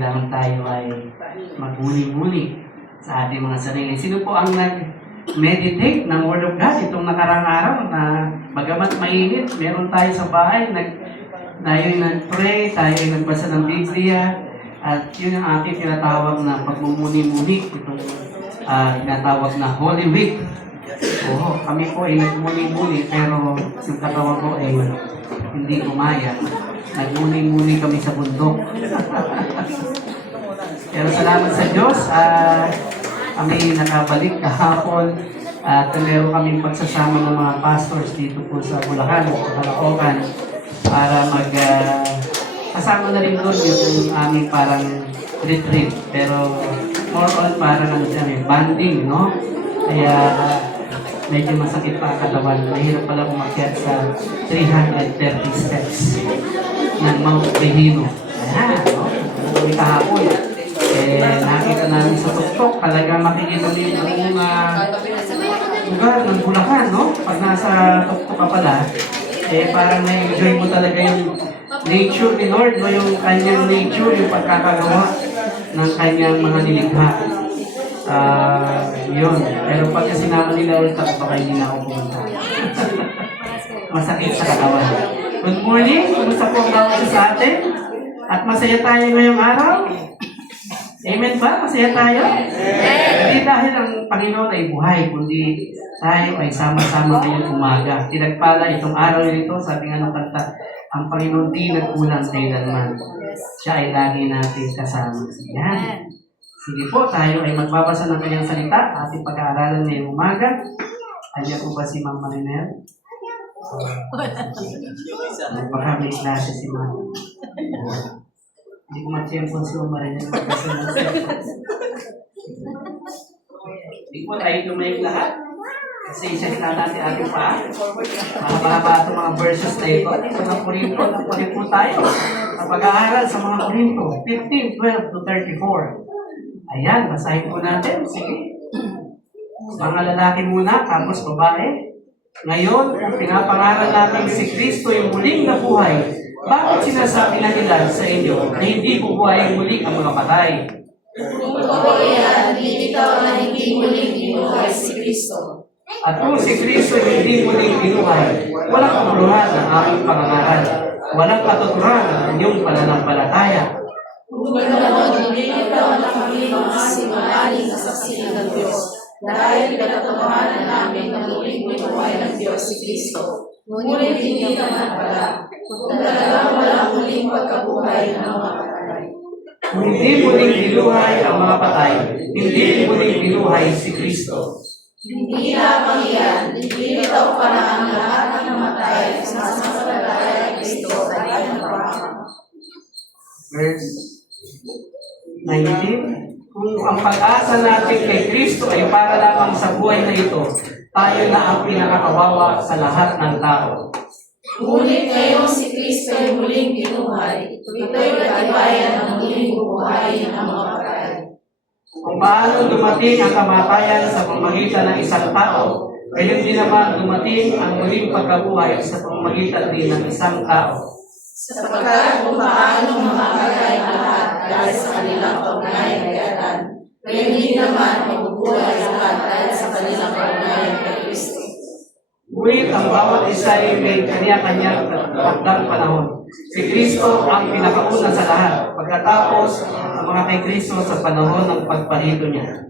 kailangan tayo ay magmuni-muni sa ating mga sarili. Sino po ang nag-meditate ng Word of God itong nakarang araw na bagamat mainit, meron tayo sa bahay, tayo nag-pray, tayo nagbasa ng Biblia, at yun ang ating tinatawag na pagmumuni-muni, itong tinatawag na Holy Week. Oo, kami po ay nagmuni-muni, pero yung katawan ko ay hindi gumaya. Nagmuni-muni kami sa bundok. Pero salamat sa Diyos, kami nakabalik kahapon at meron kaming pagsasama ng mga pastors dito po sa Bulacan, sa Caloocan, para kasama na rin doon yung aming parang retreat. Pero more on parang banding, no? Kaya medyo masakit pa ang katawan. Mahirap pala umakyat sa 330 steps ng Mount Rehino. Ayan, no? Kami kahapon. Nakita namin sa tuktok, talaga makikita niyo yung lugar ng Bulacan, no? Pag nasa tuktok ka pala, parang na-enjoy mo talaga yung nature ni Lord, no? Yung kanyang nature, yung pagkakagawa ng kanyang mga nilikha. Yun. Pero pagka sinama nila ulit ako, baka hindi na ako pumunta. Masakit sa katawan. Good morning, kumusta po ang bawat sa atin? At masaya tayo ngayong araw? Amen ba? Masaya tayo? Hindi dahil ang Panginoon ay buhay, kundi tayo ay sama-sama ngayong umaga. Tinagpala itong araw nito, sabi nga ng kanta, ang Panginoon di nagkulang kailanman. Siya ay lagi natin kasama. Yan. Sige po, tayo ay magbabasa ng kanyang salita, ating pag-aaralan ngayong umaga. Andiyan po ba si Ma'am Marinel? Baka may klase si Ma'am. Hindi ko ma-champion si Ma'am Marinel. Hindi po tayo tumayag lahat. Kasi isa na natin ating pa. Mahaba-haba itong mga verses na ito. Sa mga Korinto, napunin po tayo. Sa pag-aaral sa mga Korinto, 15:12 to 34. Ayan, basahin po natin. Sige. Mga lalaki muna, tapos babae. Ngayon, pinapangaral natin si Kristo yung muling nabuhay. Bakit sinasabi na nila sa inyo na hindi bubuhay muli ang mga patay? Kung totoo yan, ikaw na hindi muling binuhay si Kristo. At kung si Kristo hindi muling binuhay, walang kabuluhan ang aming pangangaral. Walang katuturan ang inyong pananampalataya. Kung ganoon, hindi ikaw na kami magsisinungaling sa saksi ng Diyos. Dahil pinatotohanan namin na muling binuhay ng Diyos si Kristo. Ngunit hindi naman pala. Kung talagang walang muling pagkabuhay ng mga patay. Kung hindi muling binuhay ang mga patay, hindi muling binuhay si Kristo. Hindi lamang yan, hindi itaw para ang lahat ng namatay sa sasampalataya kay Kristo ay napahamak. Verse 19. Kung ang pag-asa natin kay Kristo ay para lamang sa buhay na ito, tayo na ang pinakakawawa sa lahat ng tao. Ngunit ngayong si Kristo ay muling binuhay, ito'y katibayan ng muling bubuhayin ng mga patay. Kung paano dumating ang kamatayan sa pamamagitan ng isang tao, gayon din naman dumating ang muling pagkabuhay sa pamamagitan din ng isang tao. Sapagkat kung paano makakagay ang lahat dahil sa kanilang kaugnayan kay Adan, gayon din naman mabubuhay ang lahat dahil sa kanilang kaugnayan kay Kristo. Ngunit ang bawat isa ay may kanya-kanyang takdang panahon. Si Kristo ang pinakauna sa lahat, pagkatapos ang mga kay Kristo sa panahon ng pagparito niya.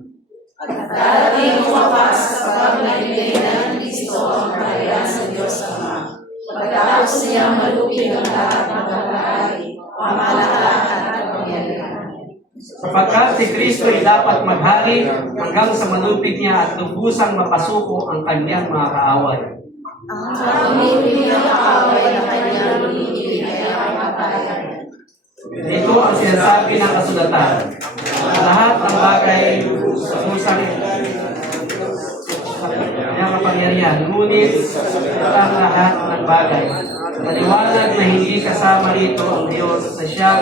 Darating umapas kapag naibigay na ng Kristo ang kahayaan sa Diyos Ama. Pagkatapos niya malupig ang lahat ng pag-aari, pamahalaan at kapangyarihan. Sapagkat si Kristo ay dapat maghari hanggang sa malupig niya at lubusang mapasuko ang kanyang mga kaaway. Ang pamimili ng kaaway na kanyang binibigay ang kapatayan. Ito ang sinasabi ng kasulatan. Lahat ng bagay lubusang kanyang kapangyarihan, ngunit ang lahat ng bagay. Maliwanag na hindi kasama rito ang Diyos na siya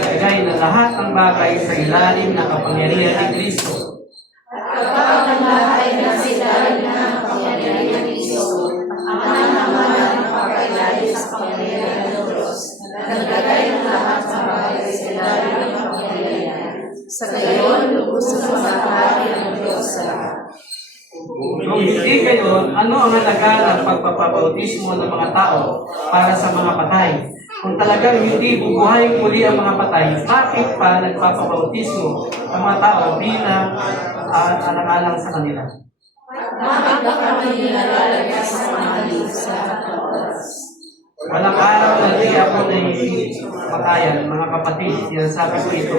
nagay na lahat ng bagay sa ilalim ng kapangyarihan ni Kristo. At kapag ang lahat ay nasa ilalim ng kapangyarihan ni Kristo, ang naman ang pagkailalim sa kapangyarihan ng Diyos, naglagay ng lahat ng bagay sa ilalim ng kapangyarihan Sa gayon, lubusan mo sa hari ng Diyos sa lahat. Kung hindi gayon, ano ang halaga ng pagpapabautismo ng mga tao para sa mga patay? Kung talagang hindi bubuhayin muli ang mga patay, bakit pa nagpapabautismo ang mga tao bilang alang-alang sa kanila? Bakit ba kami nilalagay sa mga sa lahat ng oras? Walang araw na di ako matayan, mga kapatid, sinasabi ko ito,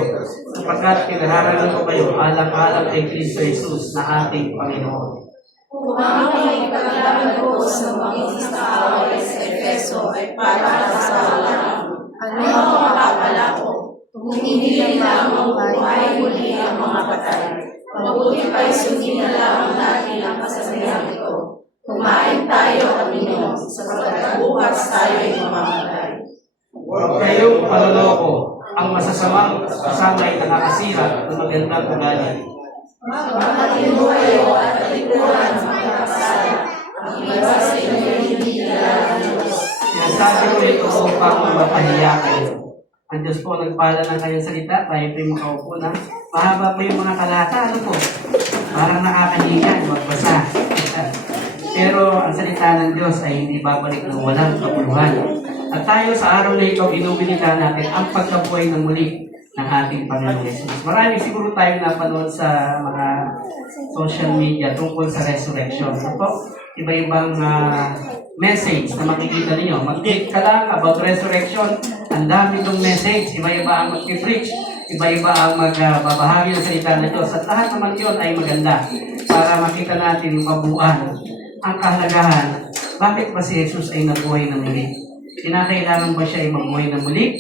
sapagkat kinaharalan ko kayo alang-alang kay Kristo Jesus na ating Panginoon. Kung ang mga ipaglaban ko sa mga kaaway sa Efeso ay para sa alam, ano ang mapapala ko? Kung hindi lamang buhay muli ang mga patay, mabuti pa'y sundin na lamang natin ang kasasayan ko. Kumain tayo, Panginoon, sapagkat bukas tayo ay mamamatay. Huwag kayong paloloko. Ang masasamang kasama ay nakakasira ng magandang ugali. Magpapatino kayo at talikuran ng mga kasala. Ang iba sa inyo ay hindi nilalaman ng Diyos. Sinasabi ko ito upang mapahiya kayo. Ang Diyos po nagpala ng kanyang salita, tayo po yung makaupo na. Mahaba po yung mga talata, ano po? Parang nakakahiya, magbasa. Pero ang salita ng Diyos ay hindi babalik ng walang kapuluhan. At tayo sa araw na ito, inubilita natin ang pagkabuhay ng muli ng ating Panginoon Jesus. Marami siguro tayong napanood sa mga social media tungkol sa resurrection. Ito, iba-ibang message na makikita ninyo. Mag-click ka lang about resurrection. Ang dami itong message. Iba-iba ang mag-preach. Iba-iba ang magbabahagi ng salita ng Diyos. At lahat naman yun ay maganda para makita natin yung kabuuan, ang kahalagahan. Bakit ba si Jesus ay nabuhay na muli? Kinakailangan ba siya ay mabuhay na muli?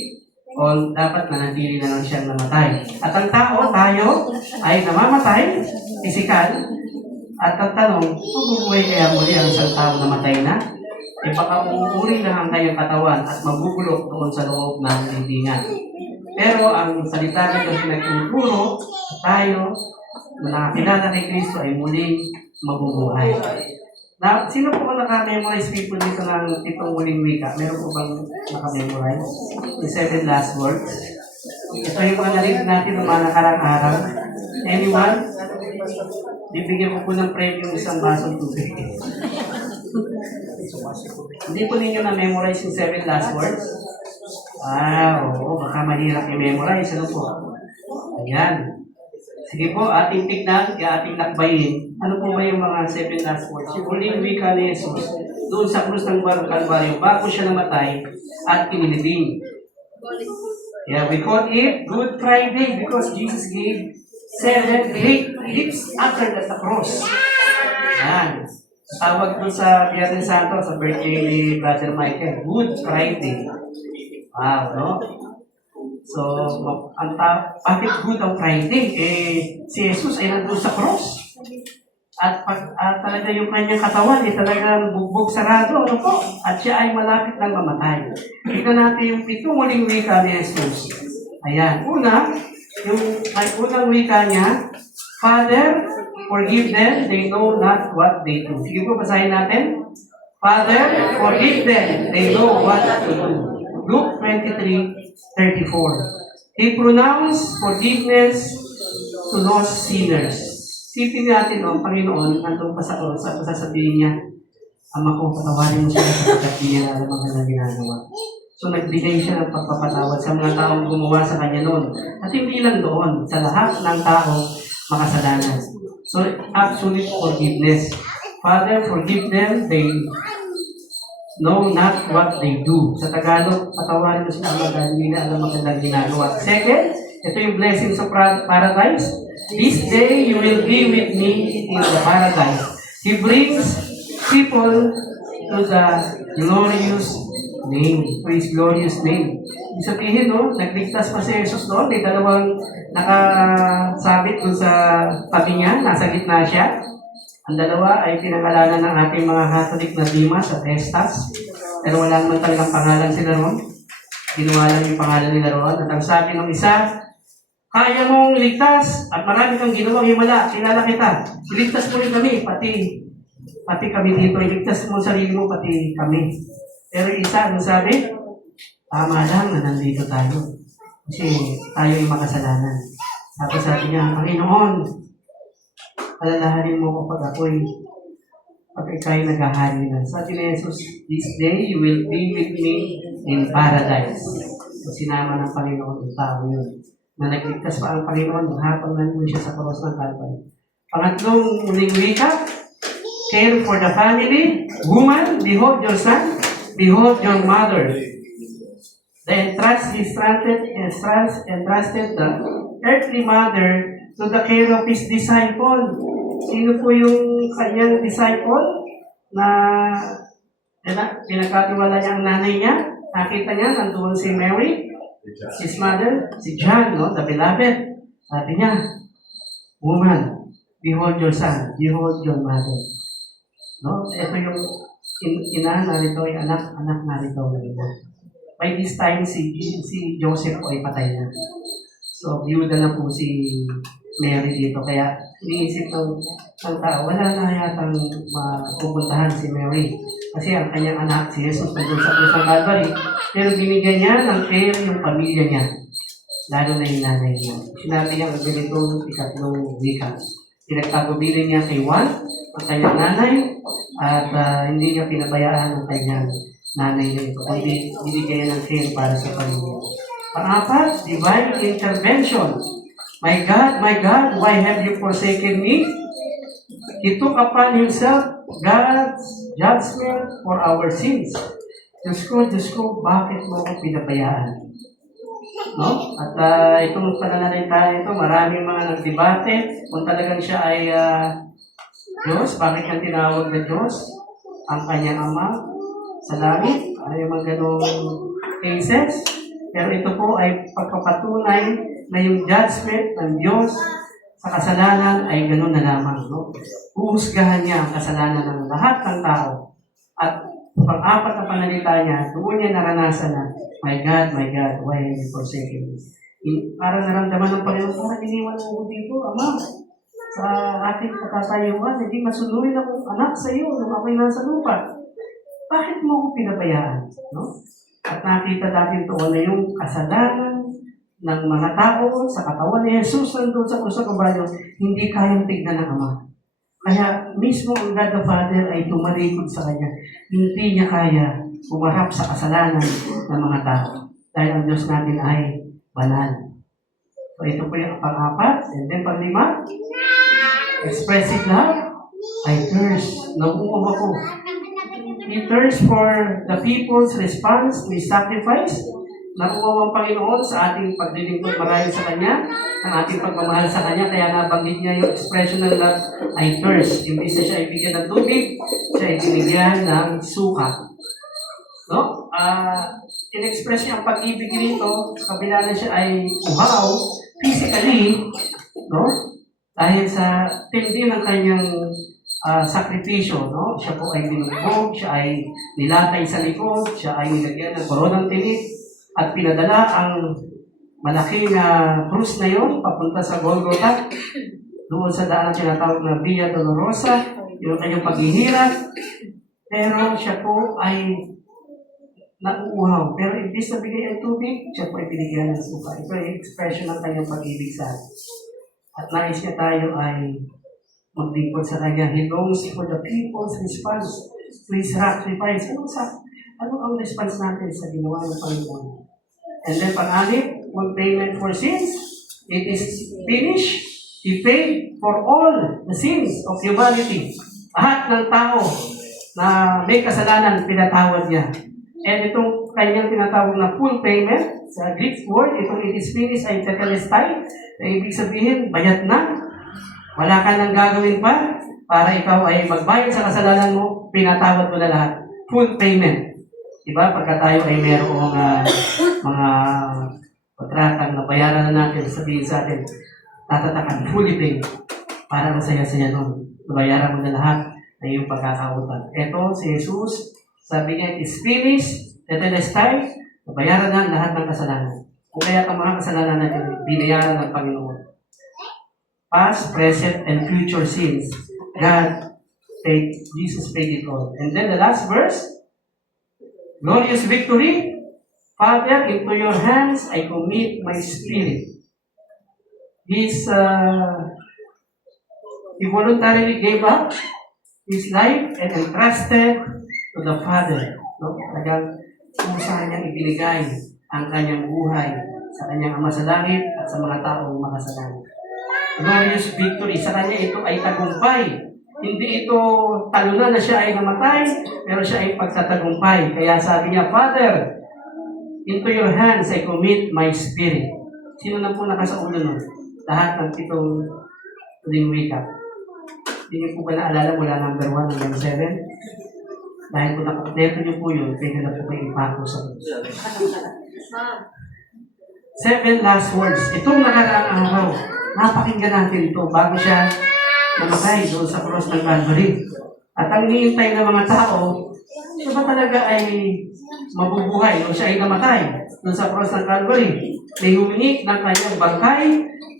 O dapat nanatili na lang siyang namatay? At ang tao, tayo, ay namamatay, pisikal. At ang tanong, mabubuhay kaya muli ang isang tao na matay na? E baka uuri lang ang kanyang katawan at magugulok doon sa loob ng libingan. Pero ang salita ng Diyos na tinuturo, tayo, na nakakilala kay Kristo ay muling mabubuhay. Na, sino po ba naka-memorize people dito ng itong muling wika? Meron po bang naka-memorize? The 7 last words? Ito yung mga narinig natin ng mga nakarang araw. Anyone? Bibigyan ko po ng premium isang basong tubig. Hindi po ninyo na-memorize yung 7 last words? Oo, baka mahirap i-memorize. Ano po? Ayan. Sige po, ating tignan, ating lakbayin. Ano po ba yung mga 7 last words? Yung huling wika ni Jesus doon sa krus ng Kalbaryo bago siya namatay at kinilibing. Yeah, we call it Good Friday because Jesus gave 7 great gifts after the cross. Yan. Tawag doon sa Biyernes Santo, sa birthday ni Brother Michael, Good Friday. Wow, no? So, bakit good ang Friday? Si Jesus ay nandun sa cross. At talaga yung kanyang katawan ay talagang bugbog sarado. Ano po? At siya ay malapit ng mamatay. Tignan natin yung 7 muling wika ni Jesus. Ayan. Yung unang wika niya, Father, forgive them, they know not what they do. Sige po, basahin natin. Father, forgive them, they know what to do. Luke 23:34. He pronounced forgiveness to lost sinners. Sipin natin, Panginoon, nandun pa sa oras at sasabihin niya, Ama ko, patawarin mo siya sapagkat di niya alam ang kanyang ginagawa. So nagbigay siya ng pagpapatawad sa mga taong gumawa sa kanya noon. At hindi lang doon, sa lahat ng taong makasalanan. So absolute forgiveness. Father, forgive them, they know not what they do. Sa Tagalog, patawarin mo sila dahil hindi na alam ang kanilang ginagawa. Second, ito yung blessings of paradise. This day you will be with me in the paradise. He brings people to the glorious name. To His glorious name. Ibig sabihin, nagligtas pa si Jesus doon. May dalawang nakasabit doon sa tabi niya. Nasa gitna siya. Ang dalawa ay pinangalanan ng ating mga Catholic na Dimas at Estas. Pero wala naman talagang pangalan sila ron. Ginawa lang yung pangalan nila ron. At ang sabi ng isa, kaya mong iligtas at marami kang ginawang himala. Kilala kita. Iligtas mo rin kami, pati kami dito. Iligtas mo sarili mo, pati kami. Pero isa, ano sabi? Tama lang na nandito tayo. Kasi tayo ay makasalanan. Tapos sabi niya, Panginoon, alalahanin mo ko pag ikaw'y naghahari na. Sabi ni Jesus, this day you will be with me in paradise. So sinama ng Panginoon ang tao yun. Na nagligtas pa ang Panginoon, hapon na siya sa cross ng Calvary. Pangatlong uling wika, care for the family. Woman, behold your son, behold your mother. The entrusted the earthly mother to the care of his disciple. Sino po yung kanyang disciple na pinagkatiwala niya ang nanay niya? Nakita niya, nandoon si Mary, his mother, si John, no? The beloved. Sabi niya, woman, behold your son, behold your mother. No? Ito yung ina, narito ay anak narito. By this time, si Joseph po ay patay na. So, biyuda na po si Mary dito. Kaya, iniisip ng tao, wala na yatang mapupuntahan si Mary. Kasi ang kanyang anak, si Jesus, nandun sa krus ng Calvary. Pero binigyan niya ng care yung pamilya niya. Lalo na yung nanay niya. Sinabi niya ang ganitong ikatlong wika. Pinagpapabilin niya kay Juan, ang kanyang nanay, at hindi niya pinabayaan ang kanyang nanay niya ito. Kundi binigyan niya ng care para sa pamilya. Pang-apat, divine intervention. My God, why have you forsaken me? He took upon himself God's judgment for our sins. Diyos ko, bakit mo ako pinabayaan? No? At itong pananalita ito, maraming mga nagdebate kung talagang siya ay Diyos. Bakit kang tinawag na Diyos? Ang kanyang ama sa langit. Ano yung mga ganong cases? Pero ito po ay pagpapatunay na yung judgment ng Diyos sa kasalanan ay gano'n na lamang. No? Uhusgahan niya ang kasalanan ng lahat ng tao. At pang-apat na panalita niya, doon niya naranasan na, my God, why have you forsaken me? Parang naramdaman ng Panginoon, parang iniwan mo ko dito, Ama, sa ating katatayuan, hindi masunurin akong anak sa iyo nung ako'y nasa lupa. Bakit mo ako pinabayaan? No? At nakita natin doon na yung kasalanan ng mga tao sa katawan ni Jesus nandun sa krus ng Kalbaryo, hindi kayang tignan ng Ama. Kaya mismo ang God the Father ay tumalikod sa Kanya. Hindi niya kaya umarap sa kasalanan ng mga tao. Dahil ang Diyos natin ay banal. So ito po yung pang-apat. And then pang-lima, expressive love. I thirst. Nauuwa ako. He thirsts for the people's response to His sacrifice. Nakuha ang Panginoon sa ating paglilingkod marahil sa Kanya, ang ating pagmamahal sa Kanya, kaya nabanggit niya yung expression ng love, I thirst. Imbis na siya ay bigyan ng tubig, siya ay binigyan ng suka. No? In-express niya ang pag-ibig nito, sa kabila na siya ay uhaw, physically, no? Dahil sa tindi ng kanyang sakripisyo, no? Siya po ay binugbog, siya ay nilatay sa likod, siya ay nilagyan ng koronang tinik, at pinadala ang malaking krus na yon papunta sa Golgotha, doon sa daan tinatawag na Via Dolorosa, yung kanyang paghihirap. Pero siya po ay nauuhaw. Pero imbis na bigay ang tubig, siya po ay binigyan ng suka. Ito ay expression ng kanyang pag-ibig sa atin. At nais niya tayo ay maglingkod sa kanya. He longs for the people's response to His sacrifice. Ano ang response natin sa ginawa ng Panginoon? And then pang-anim, full payment for sins. It is finished. He paid for all the sins of humanity. Lahat ng tao na may kasalanan, pinatawad niya. And itong kanyang tinatawag na full payment, sa Greek word, itong it is finished ay tetelestai. Ibig sabihin, bayad na. Wala ka nang gagawin pa para ikaw ay magbayad sa kasalanan mo, pinatawad mo na lahat. Full payment. Diba? Pagka tayo ay mayroong mga kontratang na bayaran na natin, sabihin sa atin, tatatakan, fully paid. Para masaya-saya nun. Bayaran mo na lahat ng iyong pagkakautang. Ito, si Jesus, sabi niya, it is finished, tetelestai, bayaran na lahat ng kasalanan. Kung kaya ang mga kasalanan natin, binayaran ng Panginoon. Past, present, and future sins. Jesus paid it all. And then the last verse, glorious victory. Father, into your hands I commit my spirit. He voluntarily gave up his life and entrusted to the Father. No? Talagang kusa niyang ibinigay ang kanyang buhay sa kanyang Ama sa langit at sa mga taong makasalanan. Glorious victory. Sa kanya ito ay tagumpay. Hindi ito talunan na siya ay namatay, pero siya ay pagtatagumpay. Kaya sabi niya, Father, into your hands I commit my spirit. Sino na po nakasaulo nun? Lahat ng pitong huling wika. Hindi niyo po ba naalala mula number 1 hanggang 7? Dahil kung nakakompleto niyo po yun, pwede na po kayo ipako sa Diyos. 7 last words. Itong nakaraang araw, napakinggan natin ito bago siya namatay doon sa cross ng Calvary. At ang hinihintay ng mga tao, siya ba talaga ay mabubuhay o siya ay namatay doon sa cross ng Calvary? May humingi ng kanyang bangkay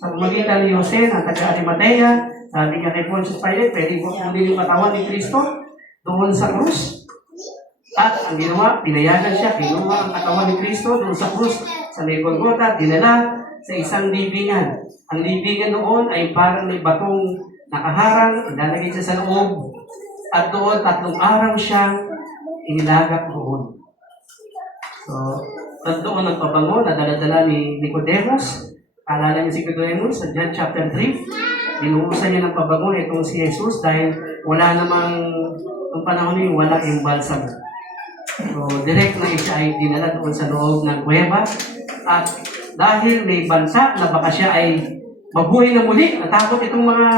sa pamagitan ni Jose ng taga-Arimatea. Sabi nga kay Pontius Pilate, pwede ko kunin yung katawan ni Kristo doon sa krus. At ang ginawa, pinayagan siya, kinuha ang katawan ni Kristo doon sa krus sa may Golgotha, dinala sa isang libingan. Ang libingan noon ay parang may batong nakaharang, ilalagay siya sa loob. At doon, 3 araw siya inilagak doon. So, doon ang pabango na dala-dala ni Nicodemus. Alala niyo si Nicodemus sa John chapter 3. Binuhusan niya ng pabango itong si Jesus dahil wala namang, noong panahon niyo, wala yung balsam. So, direct na siya ay dinala doon sa loob ng kuweba. At dahil may bansa na baka siya ay mabuhay na muli, natakot itong mga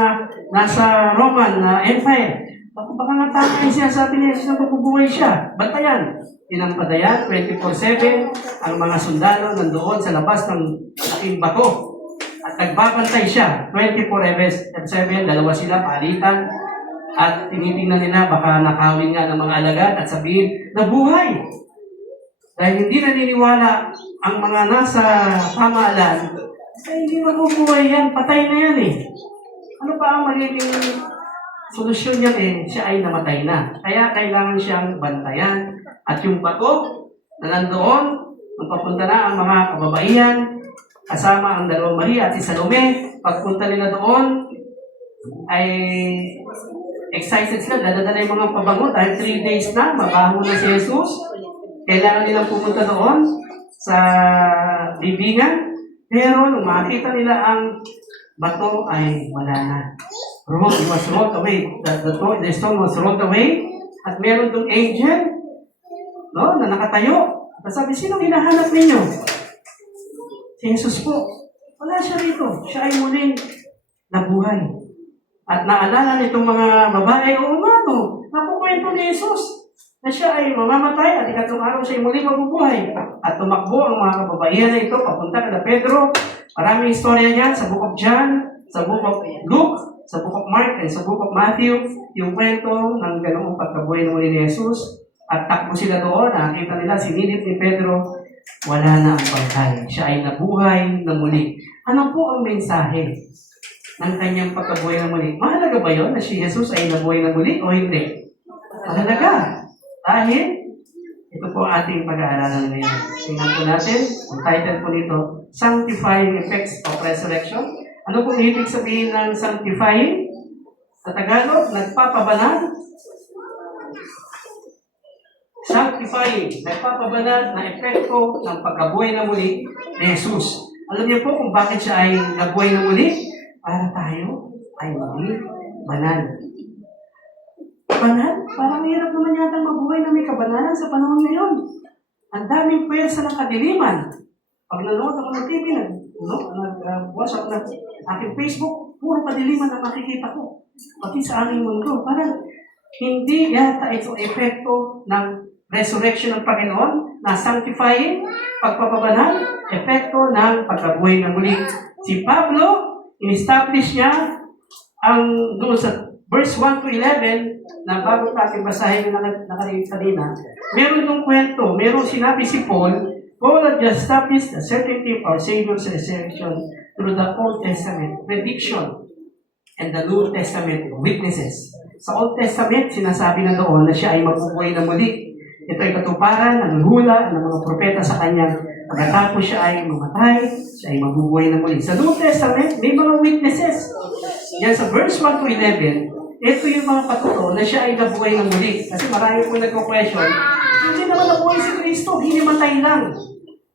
nasa Roman Empire. Baka nga tama siya, sabi niya, na mabubuhay siya. Bantayan. Tinampadayan, 24/7, ang mga sundalo nandoon sa labas ng laking bato. At nagbabantay siya, 24/7, dalawa sila, palitan. At tinitingnan nila, baka nakawin nga ng mga alagad at sabihin, nabuhay! Dahil hindi naniniwala ang mga nasa pamahalaan, ay hindi mabubuhay yan, patay na yan eh. Ano pa ang magiging solusyon niya siya ay namatay na. Kaya kailangan siyang bantayan. At yung bato na nandoon, nung papunta na ang mga kababaihan, kasama ang 2 Maria at si Salome, pagpunta nila doon, ay excited sila, dadadala yung mga pabango dahil 3 days na, mabaho na si Jesus. Kailangan nilang pumunta doon sa libingan. Pero nung makita nila ang bato ay wala na. It was rolled away. The stone was rolled away. At meron dong angel, no, na nakatayo. At sabi, sino hinahanap ninyo? Si Jesus po. Wala siya rito. Siya ay muling nabuhay. At naalala nitong mga babae, oo nga no, nakukwento ni Jesus na siya ay mamamatay at 3 araw siya ay muling mabubuhay. At tumakbo ang mga kababaihan na ito, papunta kay Pedro. Maraming istorya niyan sa Book of John, sa Book of Luke, sa Book of Mark, and sa Book of Matthew, yung kwento ng ganoong pagkabuhay ng muli ni Jesus. At takbo sila doon, nakita nila, sinilip ni Pedro, wala na ang bangkay. Siya ay nabuhay na muli. Ano po ang mensahe ng kanyang pagkabuhay na muli? Mahalaga ba yun na si Jesus ay nabuhay na muli o hindi? Mahalaga. Dahil, ito po ating pag-aaralan ngayon. Tingnan po natin, ang title po nito, Sanctifying Effects of Resurrection. Ano pong ibig sabihin ng sanctifying? Sa Tagalog, nagpapabanal. Sanctifying, nagpapabanal na epekto ng pagkabuhay na muli ni Jesus. Alam niyo po kung bakit siya ay nabuhay na muli? Para tayo ay maging banal. Banal? Parang hirap naman yata mabuhay na may kabanalan sa panahon ngayon. Ang daming pwersa ng kadiliman. Pag nanood ako ng TV, nag-watch ako ng aking Facebook, puro kadiliman ang makikita ko. Pati sa aming mundo. Parang hindi yata ito epekto ng resurrection ng Panginoon na sanctifying, pagpapabanal, epekto ng pagkabuhay ng muli. Si Pablo, in-establish niya ang doon sa verse 1 to 11 na bago natin basahin yung nakalimutan kanina, meron yung kwento, meron sinabi si Paul had just established the certainty of our Savior's resurrection through the Old Testament prediction and the New Testament witnesses. Sa Old Testament, sinasabi na doon na siya ay mabubuhay na muli. Ito ay katuparan ng hula ng mga propeta sa kanyang Pagkatapos siya ay mamatay, siya ay mabubuhay na muli. Sa New Testament, may mga witnesses. Yan sa verse 1 to 11, ito yung mga patuto na siya ay nabuhay na muli. Kasi marami po nagko-question, hindi naman nabuhay si Kristo, hinimatay lang.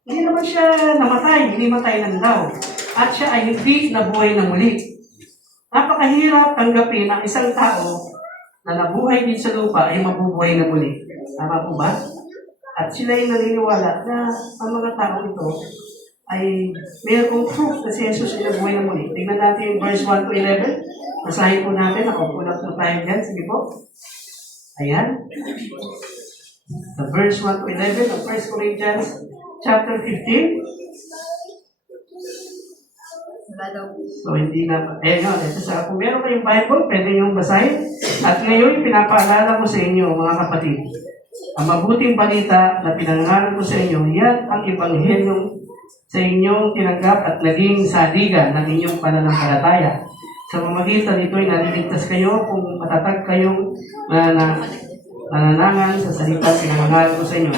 Hindi naman siya namatay, hinimatay lang daw. At siya ay hindi nabuhay na muli. Napakahirap tanggapin ang isang tao na nabuhay din sa lupa ay mabubuhay na muli. Tama po ba? At sila ay naniniwala na ang mga tao ito ay mayroong proof na si Jesus ay nabuhay na muli. Tingnan natin yung verse 1 to 11. Basahin po natin. Nakaupulat po tayo dyan. Sige po. Ayan. Sa verse 1 to 11 of 1 Corinthians chapter 15. So, hindi na. No, ito sa, kung meron kayong Bible, pwede nyo basahin. At ngayon, pinapaalala ko sa inyo, mga kapatid, ang mabuting balita na pinangaral ko sa inyo, yan ang ebanghelyo sa inyong tinanggap at naging sadigan ng inyong pananampalataya. Sa pamamagitan nito ay naliligtas kayo kung matatag kayong nananangan sa salitang pinangaral ko sa inyo.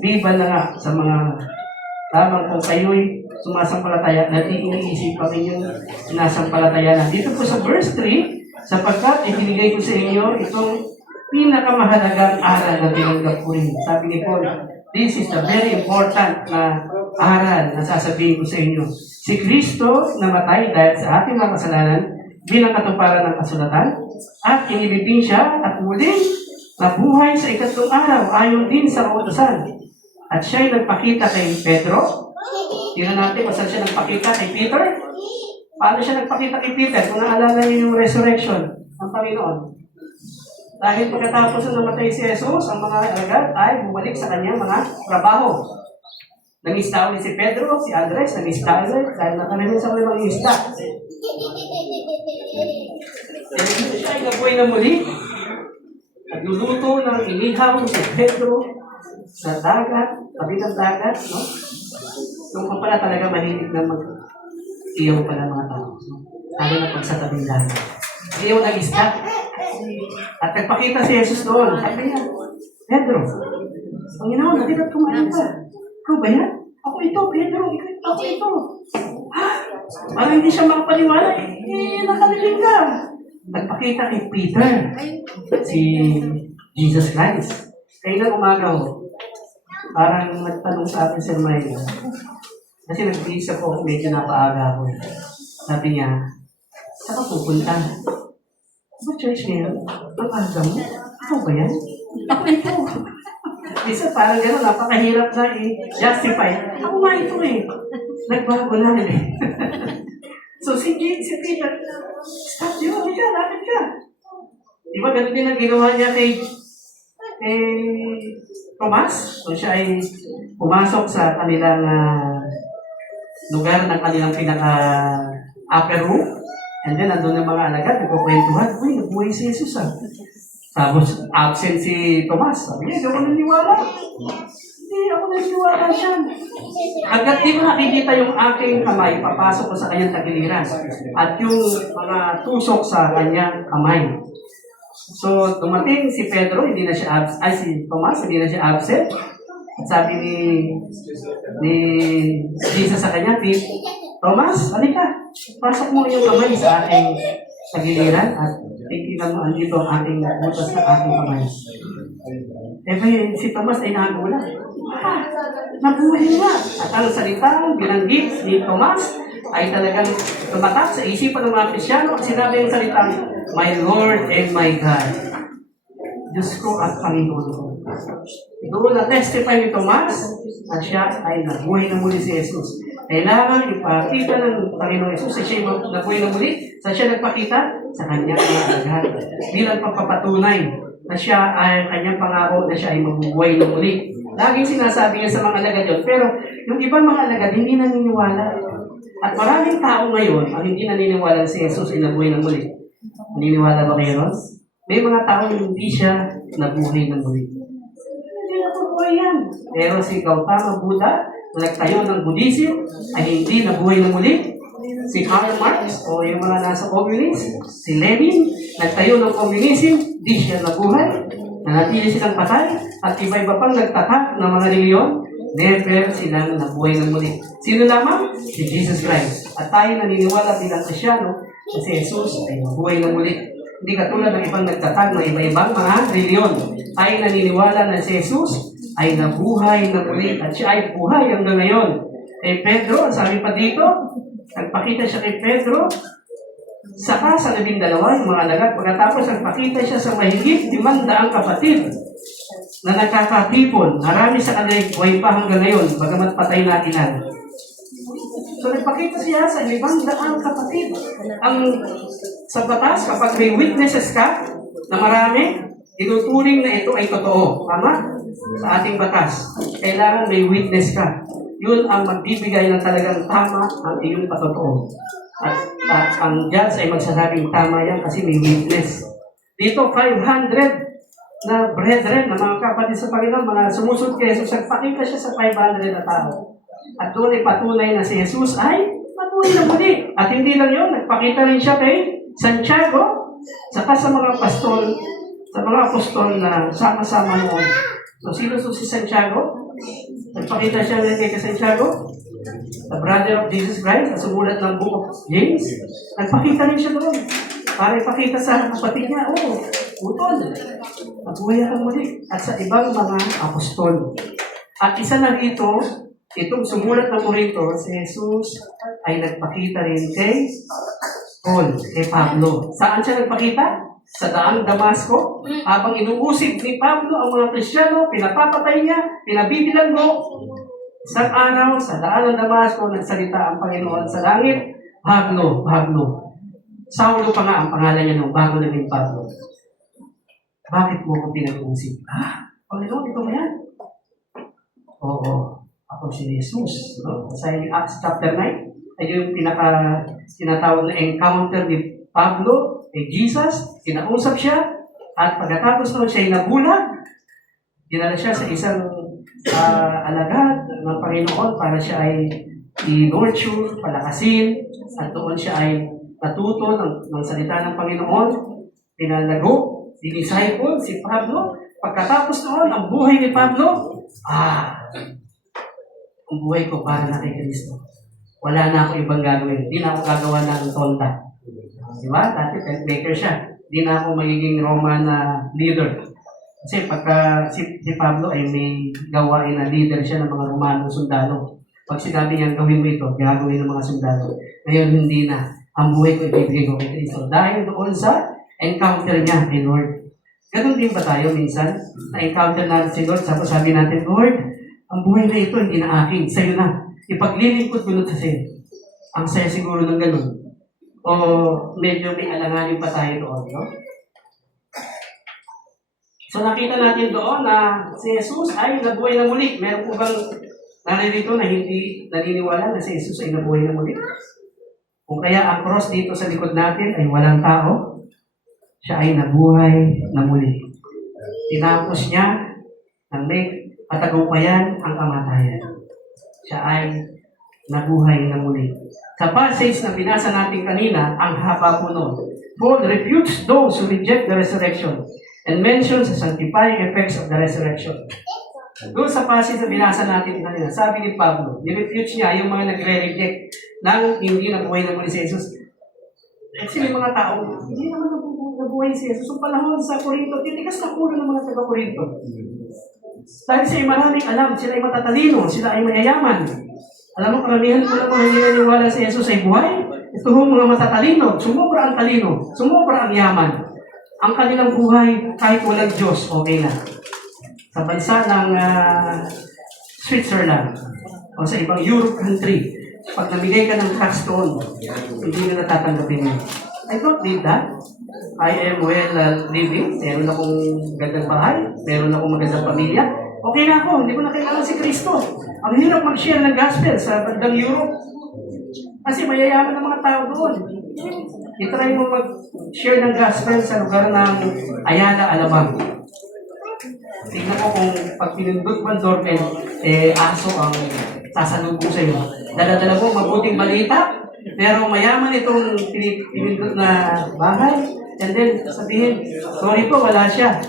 Liban na nga sa mga lamang kung kayo'y sumasampalataya na di iniisip ang inyong sinasampalatayanan. Dito po sa verse 3, sapagkat ibinigay ko sa inyo itong pinakamahalagang aral na tinanggap ko rin. Sabi ni Paul, this is the very important na aral na sasabihin ko sa inyo. Si Kristo namatay dahil sa ating mga kasalanan bilang katuparan ng kasulatan at inilibing siya at muling nabuhay sa ikatlong araw ayon din sa kautusan. At siya'y nagpakita kay Pedro. Tingnan natin kung saan siya nagpakita kay Peter. Paano siya nagpakita kay Peter? Kung naalala niyo yung resurrection ng Panginoon. Dahil pagkatapos na namatay si Jesus, ang mga alagad ay bumalik sa kanyang mga trabaho. Nangisda ulit si Pedro, si Andres, nangisda ulit dahil nakanamin sa mga isda. Dahil siya ay nabuhay na muli. Nagluluto ng inihaw si Pedro sa dagat, tabi ng dagat, no? Yung ka pala talaga mahilig na mag-iyaw pa ng mga tao. No? Lalo na pag sa tabing dagat. Iyaw ng isda. At nagpakita si Jesus doon. Sabi niya, Pedro, Panginoon, nakita kumain ka. Ikaw ba yan? Ako ito, Pedro. Ako ito. Ha? Parang hindi siya makapaniwala. Nakalilig ka. Nagpakita kay Peter. Si Jesus Christ. Kaya na umaga ko. Parang nagtanong sa akin si Hermione. Kasi nag-iisa ko, medyo napaaga ako. Sabi niya, saan ka pupunta? Sa church ngayon? Ang aga mo? Ako ba yan? Ako ito. Isa parang gano'n, napakahirap na i-justify. Ako nga ito eh. Nagbago na eh. So si Peter, stop yun, lapit ka. Diba ganun din ang ginawa niya kay Tomas? So siya ay pumasok sa kanilang lugar ng kanilang pinaka-upper room. And then, nandun ang mga alagad, nagkukwentuhan, uy, nabuhay si Jesus Tapos, absent si Tomas. Sabi niya, hindi ako naniniwala. Hindi ako naniniwala siya. Hanggat di ko nakikita yung aking kamay, papasok ko sa kanyang tagiliran. At yung mga tusok sa kanyang kamay. So, dumating si Pedro, hindi na siya si Tomas, hindi na siya absent. At sabi ni Jesus sa kanya, Tomas, halika, pasok mo yung kamay sa aking tagiliran at tingnan mo andito ang aking butas na aking kamay. Si Tomas ay nagula. Nabuhay nga. At ang salitang binanggit ni Tomas ay talagang tumatak sa isipan ng mga Kristyano at sinabi yung salitang, my Lord and my God. Diyos ko at Panginoon ko. Doon na-testify ni Tomas at siya ay nabuhay na muli si Jesus. Kailangan ipakita ng Panginoon Jesus na siya ay nabuhay na muli. Sa siya nagpakita sa kanyang mga alagad. Bilang pagpapatunay na siya ay kanyang pangako na siya ay mabubuhay na muli. Laging sinasabi niya sa mga alagad yun. Pero yung ibang mga alagad hindi naniniwala. At maraming tao ngayon ang hindi naniniwala si Jesus ay nabuhay na muli. Naniniwala ba kayo ron? May mga tao hindi siya nabuhay na muli. Hindi nabuhay yan. Pero si Gautama Buddha, na nagtayo ng Buddhism, ay hindi nabuhay na muli. Si Karl Marx, o yung mga nasa communist, si Lenin, nagtayo ng communism, di siya nabuhay. Nanatili silang patay, at iba-iba pang nagtatak ng mga reliyon, never silang nabuhay ng muli. Sino lamang? Si Jesus Christ. At tayo naniniwala bilang Kristyano na si Jesus ay nabuhay ng muli. Hindi katulad ng ibang nagtatag ng iba-ibang mga reliyon. Tayo naniniwala na si Jesus ay nabuhay ng muli at siya ay buhay hanggang ngayon. Pedro, sabi pa dito, nagpakita siya kay Pedro, saka sa 12 yung mga alagad. Pagkatapos nagpakita siya sa mahigit 500 kapatid na nakakatipon. Marami sa kanila buhay pa hanggang ngayon, bagamat patay na ilan. So nagpakita siya sa 500 kapatid. Sa batas, kapag may witnesses ka na marami, tinuturing na ito ay totoo. Tama? Sa ating batas. Kailangan may witness ka. Yun ang magbibigay ng talagang tama ang iyong patotoo. At ang judge ay magsasabing tama yan kasi may witness. Dito, 500 na brethren, na mga kapatid sa Panginoon, mga sumusunod kay Jesus, nagpakita siya sa 500 na tao. At doon ay patunay na si Jesus ay patunay na muli. At hindi lang yun, nagpakita rin siya kay Santiago, saka sa mga apostol na sama-sama noon. So, sino si Santiago? Nagpakita siya rin kay Santiago, the brother of Jesus Christ, na sumulat ng book of James. Nagpakita rin siya doon para ipakita sa kapatid niya, utol, nabuhay ka muli. At sa ibang mga apostol. At isa na rito, itong sumulat ng Korinto, si Jesus ay nagpakita rin kay Paul, kay Pablo. Saan siya nagpakita? Sa daang Damasco. Habang inuusig ni Pablo ang mga Kristiyano, pinapapatay niya, pinabibilanggo. Isang araw, sa daan ng Damasco, nagsalita ang Panginoon sa langit, Pablo, Pablo. Saulo pa nga ang pangalan niya nung bago naging Pablo. Bakit mo ko pinag-uusig? Panginoon, ito mo yan? Oo. Ako si Jesus. No? Sa Acts chapter 9, ay yung tinatawag na encounter ni Pablo kay Jesus. Kinausap siya. At pagkatapos noon siya ay nabulag. Dinala siya sa isang alagad ng Panginoon para siya ay i-nurture, palakasin. At doon siya ay natuto ng salita ng Panginoon. Pinalago. Dinisciple si Pablo. Pagkatapos noon, ang buhay ni Pablo, ang buhay ko para na kay Kristo. Wala na ako ibang gagawin. Hindi na ako gagawa ng tonda. Di ba? Dati tent maker siya. Hindi na ako magiging Roman leader. Kasi pagka si Pablo ay may gawain na leader siya ng mga Romano sundalo. Pag sinabi niya gawin mo ito, gagawin ng mga sundalo. Ngayon hindi na. Ang buhay ko ibibigay ko kay Kristo. Dahil doon sa encounter niya kay Lord. Ganun din ba tayo minsan? Na-encounter natin si Lord, tapos sabi natin, Lord, ang buhay na ito hindi na akin, sa'yo na. Ipaglilingkod ko nun sa sa'yo. Ang saya siguro ng ganun. O medyo may alanganin pa tayo doon, no? So nakita natin doon na si Jesus ay nabuhay na muli. Meron po bang naririto na hindi naniniwala na si Jesus ay nabuhay na muli? Kung kaya ang cross dito sa likod natin ay walang tao, siya ay nabuhay na muli. Tinapos niya ng may katagumpayan ang kamatayan. Siya ay nabuhay na muli. Sa passage na binasa natin kanina, ang haba po nun. Paul refutes those who reject the resurrection and mentions the sanctifying effects of the resurrection. Doon sa passage na binasa natin kanina, sabi ni Pablo, ni-refute niya yung mga nagre-reject ng hindi nabuhay na muli si Jesus. Kasi may mga tao, hindi naman nabuhay si Jesus. So panahon sa Korinto, titigas na ulo ng mga taga-Korinto. Dahil sila ay maraming alam, sila ay matatalino, sila ay mayayaman. Alam mo, karamihan ko na mga naniniwala si Jesus ay buhay. Ito ho mga matatalino, sumobra ang talino, sumobra ang yaman. Ang kanilang buhay, kahit walang Diyos, okay na. Sa bansa ng Switzerland, o sa ibang Europe country, pag namigay ka ng tax doon, hindi na natatanggapin mo. I don't need that. I am well living. Meron akong magandang bahay. Meron akong magandang pamilya. Okay na ako. Hindi ko na kailangan si Kristo. Ang hirap mag-share ng gospel sa bandang Europe. Kasi mayayaman ang mga tao doon. I-try mo mag-share ng gospel sa lugar ng Ayala, Alabang. Tingnan ko kung pag pinindot mo ang doorbell, aso ang sasalubong sa iyo. Dala-dala mo mabuting balita, pero mayaman itong pinindot na bahay. And then, sabihin, sorry po, wala siya.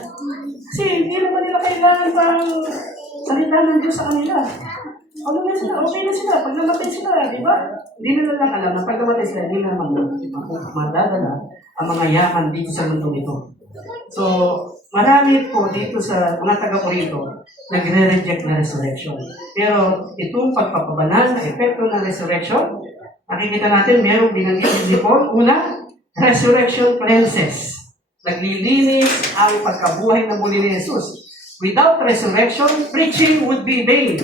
Kasi hindi naman nila kailangan pang salita ng Diyos sa kanila. Ano na sila? Okay na sila. Pag namatay sila, di ba? Hindi na lang alam na pag namatay sila, hindi na naman madadala ang mga yaman dito sa mundo nito. So, marami po dito sa mga taga-Corinto nagre-reject na resurrection. Pero itong pagpapabanal na epekto ng resurrection, nakikita natin merong binanggit ni Paul. Una, resurrection cleanses. Naglilinis ang pagkabuhay ng muli ni Jesus. Without resurrection, preaching would be vain.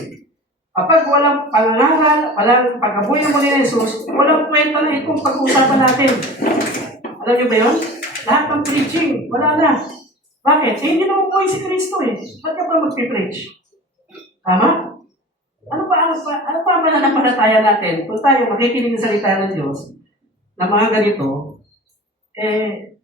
Kapag walang pangangaral, walang pagkabuhay ng muli ni Jesus, walang kwenta na itong pag-uusapan natin. Alam niyo ba yun? Lahat ng preaching, wala na. Bakit? Hindi naman buhay si Kristo eh. Ba't ka pa mag-preach? Tama? Ano pa ang mananampalataya natin? Kung tayo makikinig ng salita ng Diyos, na mga ganito,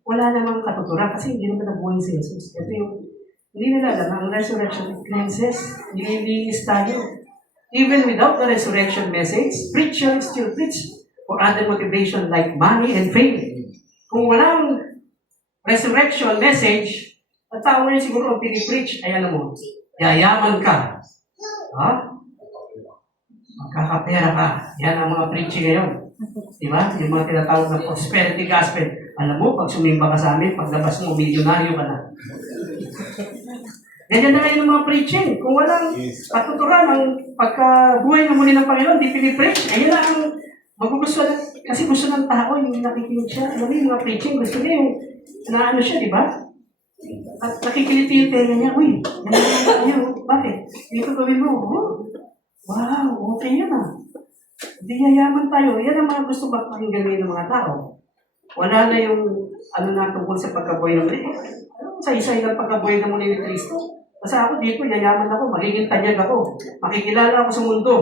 wala namang katuturan kasi hindi naman nabuhay si Jesus. Ito yung, hindi nila alam, ang resurrection cleanses, nililinis tayo. Even without the resurrection message, preachers still preach for other motivation like money and fame. Kung walang resurrection message, at tao ngayon siguro ang pinipreach, ay alam mo, yayaman ka. Ha? Magkakapera ka. Yan ang mga preaching ngayon. Diba? Yung mga tinatawag na prosperity gospel. Alam mo, pag sumimba ka sa amin, paglabas mo, milyonaryo ka na. Ganyan na ngayon ang mga preaching. Kung walang patuturan ang pagkabuhay ng muli ng Panginoon, di pinipreach, ayun na ang magugusto na. Kasi gusto ng tao yung nakikinig siya. Alam mo yung mga preaching, gusto niya yung naano siya, di ba? At nakikiliti yung tenga niya, uy, bakit? Dito gawin mo. Oh, wow, okay yan ah. Hindi yayaman tayo. Yan ang mga gusto pakinggan ng mga tao. Wala na yung ano na tungkol sa pagkabuhay ng muli. Sa isa ng pagkabuhay ng muli ni Kristo. Kasi ako dito, yayaman ako, magiging tanyag ako. Makikilala ako sa mundo.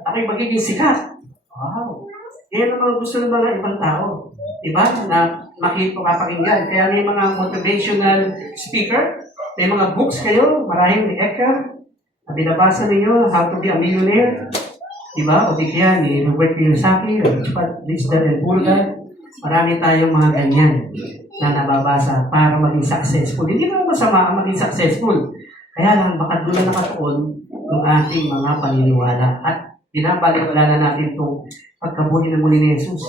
At ako'y magiging sikat. Wow. Yan ang mga gusto ng mga ibang tao. Diba? Na makipagpakinggan. Kaya may mga motivational speaker, may mga books kayo, marahil ni Eckhart, na binabasa ninyo, How to be a Millionaire. Diba? O di kaya ni Robert Kiyosaki, Rich Dad and Poor Dad. Marami tayong mga ganyan na nababasa para maging successful. Hindi naman masama ang maging successful. Kaya lang, baka doon na nakatuon ng ating mga paniniwala. At binabalik-wala na natin itong pagkabuhay ng muli ni Jesus.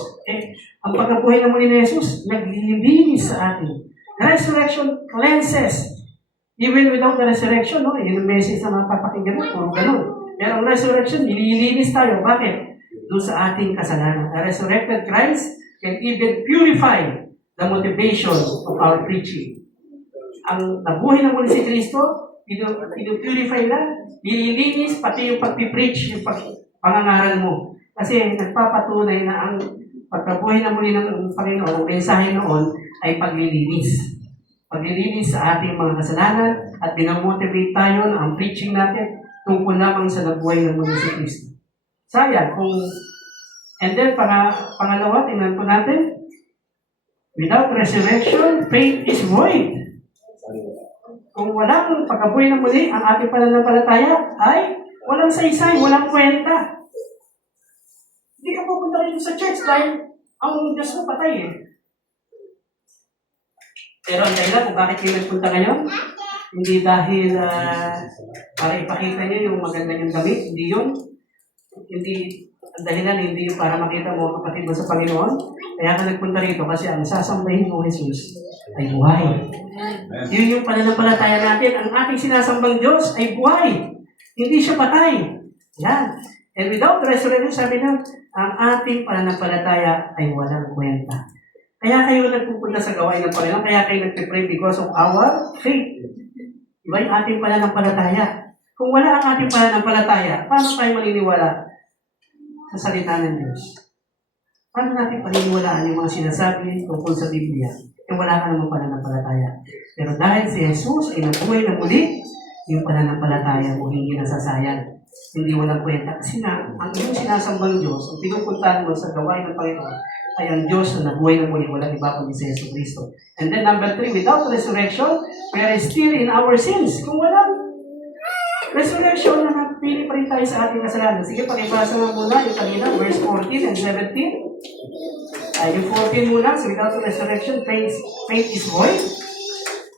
Ang pagkabuhay ng muli ni Jesus, naglilinis sa atin. Resurrection cleanses. Even without the resurrection, no? Yung message na mga papakinggan mo, puro ganun. Pero ang resurrection, nililinis tayo. Bakit? Doon sa ating kasalanan. A resurrected Christ can even purify the motivation of our preaching. Ang nabuhay ng muli si Kristo, purify na, nililinis, pati yung pagpipreach, yung pangangaral mo. Kasi nagpapatunay na ang pagkabuhay ng muli ng Panginoon, ang mensahe noon ay paglilinis. Paglilinis sa ating mga kasalanan at binamotivate tayo na ang preaching natin tungkol lamang sa nabuhay ng muli si Kristo. Sayang kung and then, pangalawa, tingnan po natin. Without resurrection, faith is void. Kung walang pagkabuhay ng muli, ang ating pananampalataya ay walang saysay, walang kwenta. Hindi ka pupunta rin sa church dahil ang Diyos mo patay eh. Pero ang dahilan kung bakit kayo nagpunta ngayon, hindi dahil para ipakita niyo yung maganda yung damit, hindi yun. Hindi ang dahilan, hindi yung para makita mo kapatid mo sa Panginoon. Kaya ka nagpunta rito kasi ang sasambahin mo, Jesus, ay buhay. Yun yung pananampalataya natin. Ang ating sinasambang Diyos ay buhay. Hindi siya patay. Yan. And without resurrection, sabi na, ang ating pananampalataya ay walang kwenta. Kaya kayo nagpupunta sa gawain ng Panginoon, kaya kayo nagpipray because of our faith. Diba yung ating pananampalataya? Kung wala ang ating pananampalataya, paano tayo maniniwala sa salita ng Diyos? Paano natin paniniwalaan yung mga sinasabi tungkol sa Biblia kung wala ka namang pananampalataya? Pero dahil si Jesus ay nabuhay na muli, yung pananampalataya mo hindi nasasayang. Hindi walang kwenta. Kasi nga, ang iyong sinasambang Diyos, ang pinupuntahan mo sa gawain ng Panginoon, ay ang Diyos na nabuhay na muli, walang iba kundi si Jesus Cristo. And then number 3, without resurrection, we are still in our sins. Kung walang resurrection, napili pa rin tayo sa ating kasalanan. Sige, pakibasa nga muna yung kanina, verse 14 and 17. Yung 14 muna, so without resurrection, faith is void.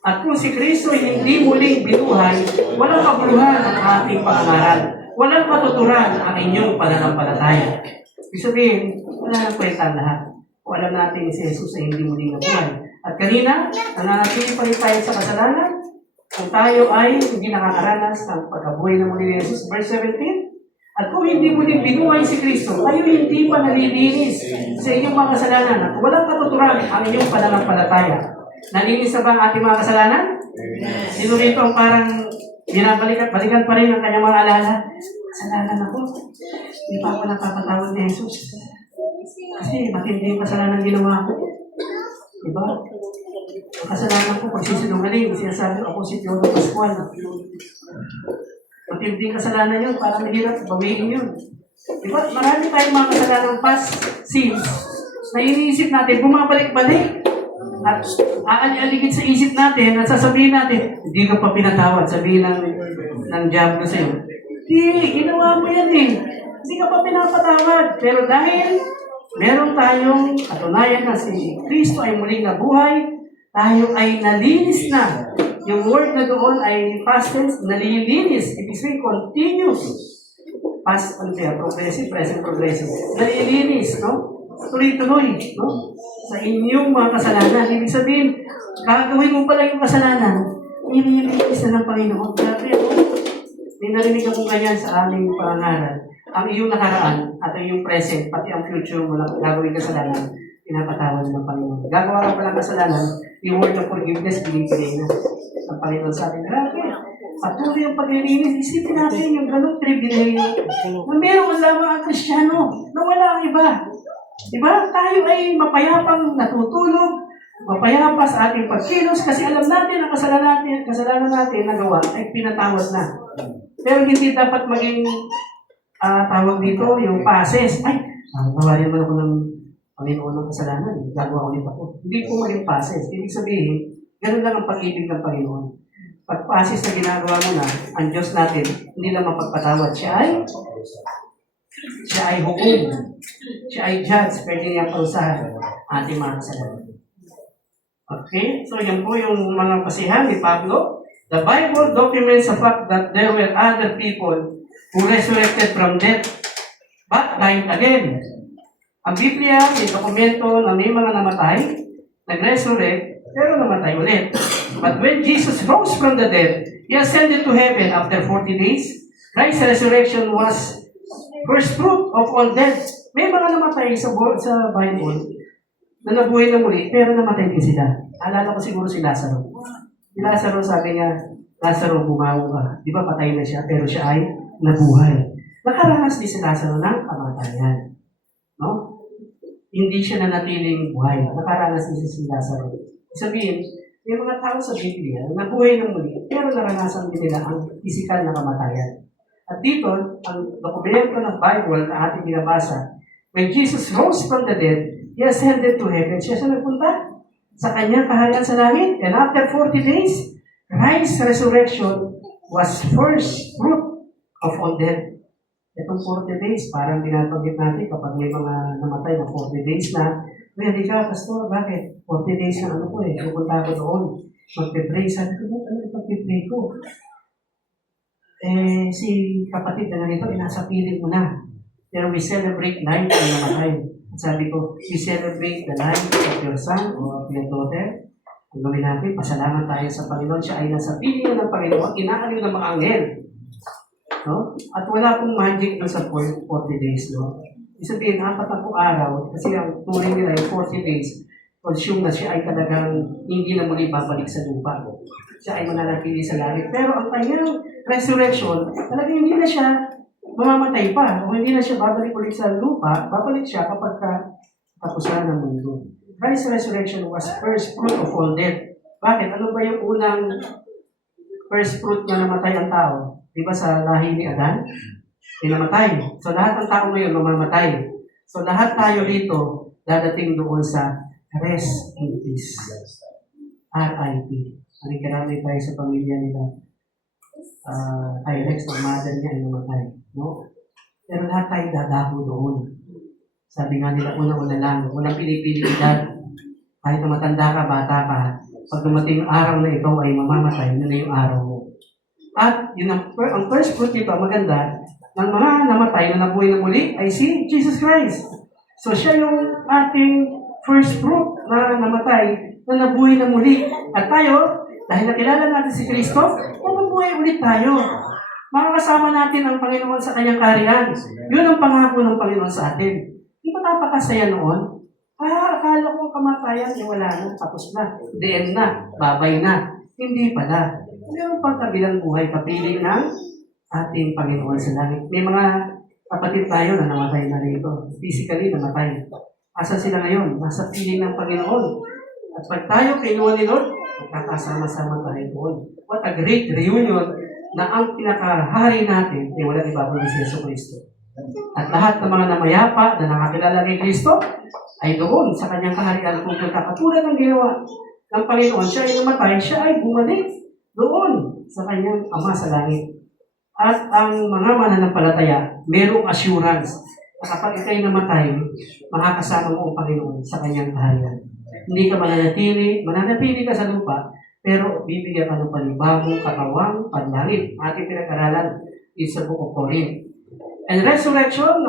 At kung si Kristo ay hindi muling binuhay, walang kabuluhan ang ating pangangaral. Walang matuturan ang inyong pananampalataya. Ibig sabihin, wala nang kwenta ang lahat. Kung alam natin si Jesus ay hindi muling nabuhay. At kanina, nananatili pa rin tayo sa kasalanan kung tayo ay hindi nakakaranas ng pagkabuhay ng muli ni Jesus. Verse 17, at kung hindi muling binuhay si Kristo, kayo hindi pa nalilinis sa inyong mga kasalanan at walang matuturan ang inyong pananampalataya. Nalinis na ba ang ating mga kasalanan? Sino rito ang parang balikan pa rin ang kanyang mga alala? Kasalanan ako. Hindi pa ako napapatawad ni Jesus. Kasi matindi yung kasalanan ginawa ko. Diba? Ang kasalanan ko, pagsisinungaling, sinasabi ako si Teodoro Pascual. Matindi yung kasalanan yun, parang mahirap, bawiin yun. Diba? Marami tayong mga kasalanang past sins na iniisip natin, bumabalik-balik. At aali-aligid sa isip natin at sasabihin natin, hindi ka pa pinatawad, sabihin ng Diablo sa'yo. Hindi, ginawa mo yan eh. Hindi ka pa pinapatawad. Pero dahil meron tayong katunayan na si Kristo ay muling nabuhay, tayo ay nalinis na. Yung word na doon ay past tense, nalilinis. Ibig sabihin, continuous. Past, progressive, present, progressive. Nalilinis, no? Tuloy-tuloy, no? Sa inyong mga kasalanan. Ibig sabihin, gagawin mo pala yung kasalanan, nililinis na ng Panginoon. Grabe, no? May narinig akong ganyan sa aming pangaral. Ang iyong nakaraan at ang iyong present, pati ang future mo na gagawin kasalanan, pinapatawad ng Panginoon. Gagawa ka pala kasalanan, yung word of forgiveness, binibigay na ng Panginoon sa atin. Grabe, patuloy ang paglilinis. Isipin natin yung ganong privilege na meron lamang ang Kristiyano, na wala ang iba. Diba? Tayo ay mapayapang natutulog, mapayapa sa ating pagkilos kasi alam natin ang kasalanan natin nagawa ay pinatawad na. Pero hindi dapat maging tawag dito yung passes. Ay, tawarin mo ako ng Panginoon ng kasalanan. Gagawa ulit ako. Hindi po maging passes. Ibig sabihin, ganun lang ang pag-ibig ng Panginoon. Pag passes na ginagawa mo na, ang Diyos natin, hindi lang mapagpatawad. Siya ay hukom. Siya ay judge. Pwede niyang pausahan ating mga kasalanan. Okay? So, yan po yung mga basihan ni Pablo. The Bible documents the fact that there were other people who resurrected from death but died again. Ang Biblia may dokumento na may mga namatay, nag-resurrect, pero namatay ulit. But when Jesus rose from the dead, He ascended to heaven after 40 days. Christ's resurrection was first fruit of all dead. May mga namatay sa Bible na nabuhay na muli, pero namatay din sila. Alala ko siguro si Lazaro. Si Lazaro, sabi niya, Lazaro, bumawi ka. Di ba patay na siya, pero siya ay nabuhay. Nakaranas din si Lazaro ng kamatayan. No? Hindi siya nanatiling buhay. Nakaranas din si Lazaro. Sabihin, may mga tao sa Biblia na nabuhay ng muli, pero naranasan din nila ang physical na kamatayan. At dito, ang dokumento ng Bible na ating binabasa, when Jesus rose from the dead, He ascended to heaven. Siya nagpunta sa kanyang kaharian sa langit. And after 40 days, Christ's resurrection was first fruit of all dead. Itong 40 days, parang binabanggit natin kapag may mga namatay na 40 days na, hindi ka, Pastor, bakit? 40 days na ano po eh, pupunta ko doon. Magpe-pray. Sabi ko, ano ipag-pray ko? Si kapatid na ganito, nasa piling mo na. Pero we celebrate life na namatay. Sabi ko, we celebrate the life of your son or of your daughter. Ang gawin natin, pasalamat tayo sa Panginoon. Siya ay nasa piling ng Panginoon, inaaliw ng mga anghel. No? At wala pong magic doon sa 40 days. No? Isabihin, 4 araw, kasi ang turing nila yung 40 days, consume na siya ay talagang hindi na muli babalik sa lupa. Siya ay mananatili sa langit. Pero ang kanyang resurrection, talagang hindi na siya mamamatay pa. Kung hindi na siya babalik ulit sa lupa, babalik siya kapag katapusan ng mundo. Christ's resurrection was first fruit of all death. Bakit? Ano ba yung unang first fruit na namatay ang tao? Di ba sa lahi ni Adan? Pinamatay. So lahat ng tao ngayon mamamatay. So lahat tayo dito dadating doon sa rest in peace. R.I.P. Makikiramay tayo sa pamilya nila. Tyrex, ang mother niya ay namatay. No? Pero lahat tayo dadaho doon. Sabi nga nila, una-una lang, walang pinipili edad. Kahit na matanda ka, bata ka, pag dumating ang araw na ikaw ay mamamatay, yun na yung araw mo. At yun ang first fruit nito, maganda, ng mga namatay na nabuhay na muli ay si Jesus Christ. So siya yung ating first fruit na namatay, na nabuhay na muli. At tayo, dahil nakilala natin si Kristo, mabubuhay ulit tayo. Makakasama natin ang Panginoon sa kanyang kaharian. Yun ang pangako ng Panginoon sa atin. Di ba napakasaya noon? Akala ko kamatayan, wala na, tapos na, the end na, babay na. Hindi pala. Meron pang kabilang buhay, kapiling ng ating Panginoon sa langit. May mga kapatid tayo na namatay na rito. Physically namatay. Asan sila ngayon? Nasa piling ng Panginoon. At pag tayo kinuha ni Lord, magkakasama-sama tayo doon. What a great reunion na ang pinakahari natin ay walang iba kundi si Yesu Cristo. At lahat ng mga namayapa na nakakilala kay Kristo ay doon sa kanyang kaharian pupunta. Katulad ng ginawa ng Panginoon, siya ay namatay, siya ay bumalik doon sa kanyang Ama sa langit. At ang mga mananampalataya, merong assurance na kapag ikay namatay, makakasama mo ang Panginoon sa kanyang kaharian. Hindi ka mananatili ka sa lupa, pero bibigyan ka ng panibagong katawang panlangit. Ating pinag-aralan is sa Book of Corinth. And resurrection,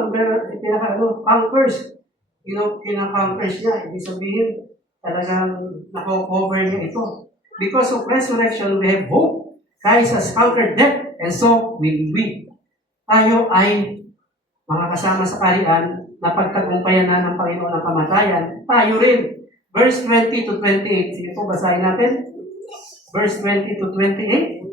conquers. Kina-conquers niya. Ibig sabihin, talagang nako-cover niya ito. Because of resurrection, we have hope. Christ has conquered death, and so will we. Tayo ay makakasama sa kaharian na pagtagumpayan na ng Panginoon ang kamatayan. Tayo rin. Verse 20 to 28. Sige po, basahin natin. Verse 20 to 28.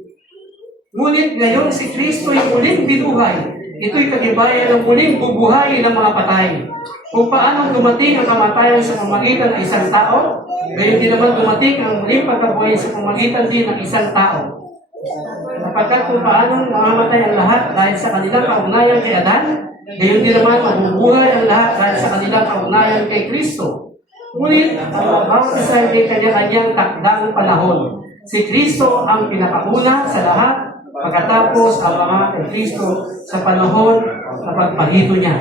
Ngunit ngayon si Kristo ay muling binuhay. Ito'y kagibayan ng muling bubuhayin ng mga patay. Kung paanong dumating ang kamatayan sa pamagitan ng isang tao, gayon din naman dumating ang muling pagkabuhay sa pamagitan din ng isang tao. Sapagkat kung paanong namamatay ang lahat dahil sa kanilang kaugnayan kay Adan, gayon din naman mabubuhay ang lahat dahil sa kanilang kaugnayan kay Kristo. Ngunit ang bawat isa ay kanya-kanyang takdang panahon. Si Kristo ang pinakauna sa lahat, pagkatapos ang mga kay Kristo sa panahon na pagpahito niya.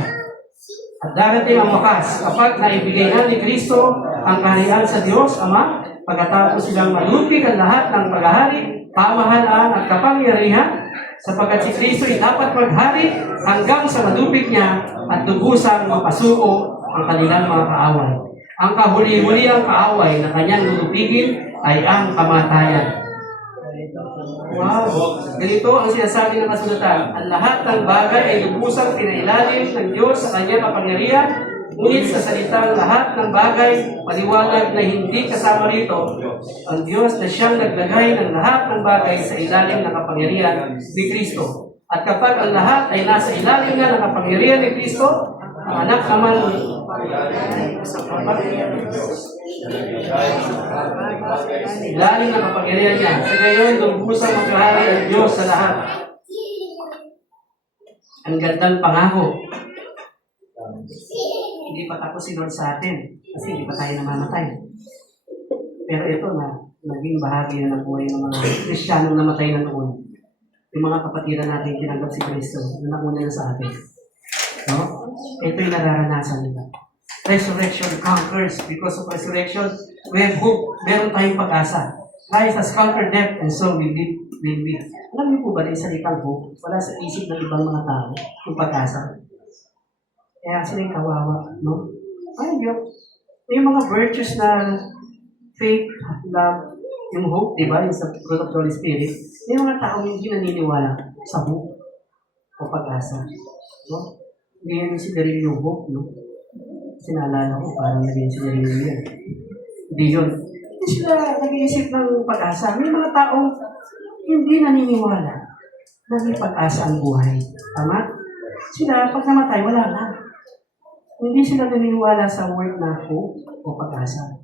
At darating ang wakas kapag naibigay na ni Kristo ang kaharian sa Diyos Ama, pagkatapos silang malupig ang lahat ng paghahari, pamahalaan at kapangyarihan, sapagkat si Kristo ay dapat maghari hanggang sa malupig niya at lubusang mapasuko ang kanilang mga kaaway. Ang kahuli-huli ang kaaway na kanyang lulupigin ay ang kamatayan. Wow! Ganito ang sinasabi ng kasulatan. Ang lahat ng bagay ay lubusang pinailalim ng Diyos sa kanyang kapangyarihan, ngunit sa salitang lahat ng bagay, maliwanag na hindi kasama rito, ang Diyos na siyang naglagay ng lahat ng bagay sa ilalim ng kapangyarihan ni Kristo. At kapag ang lahat ay nasa ilalim nga ng kapangyarihan ni Kristo, ang anak naman ilalim ng kapangyarihan niya. Sa gayon, lubusang maghahari ang Diyos sa lahat. Ang gandang pangako. Hindi pa tapos si Lord sa atin kasi hindi pa tayo namamatay. Pero ito na, naging bahagi na ng buhay ng mga Kristiyanong namatay na noon. Yung mga kapatiran natin tinanggap si Kristo na nauna sa atin. No? Ito yung nararanasan nila. Resurrection conquers. Because of resurrection, we have hope. Meron tayong pag-asa. Christ has conquered death, and so will we. Alam niyo po ba na yung salitang hope? Wala sa isip ng ibang mga tao yung pag-asa. Kaya sila yung kawawa, no? Ay, yung mga virtues na faith, love, yung hope, di ba? Yung sa fruit of the Holy Spirit. Yung mga tao hindi naniniwala sa hope o pag-asa. No? Hindi yan yung sigarilyo yung hope, no? Sinalala ko, parang naging sigarilyo yan. Hindi yun. Hindi sila nag-iisip ng pag-asa. May mga taong hindi naniniwala na may pag-asa ang buhay. Tama? Sila, pag namatay, wala na. Hindi sila naniniwala sa word na hope o pag-asa.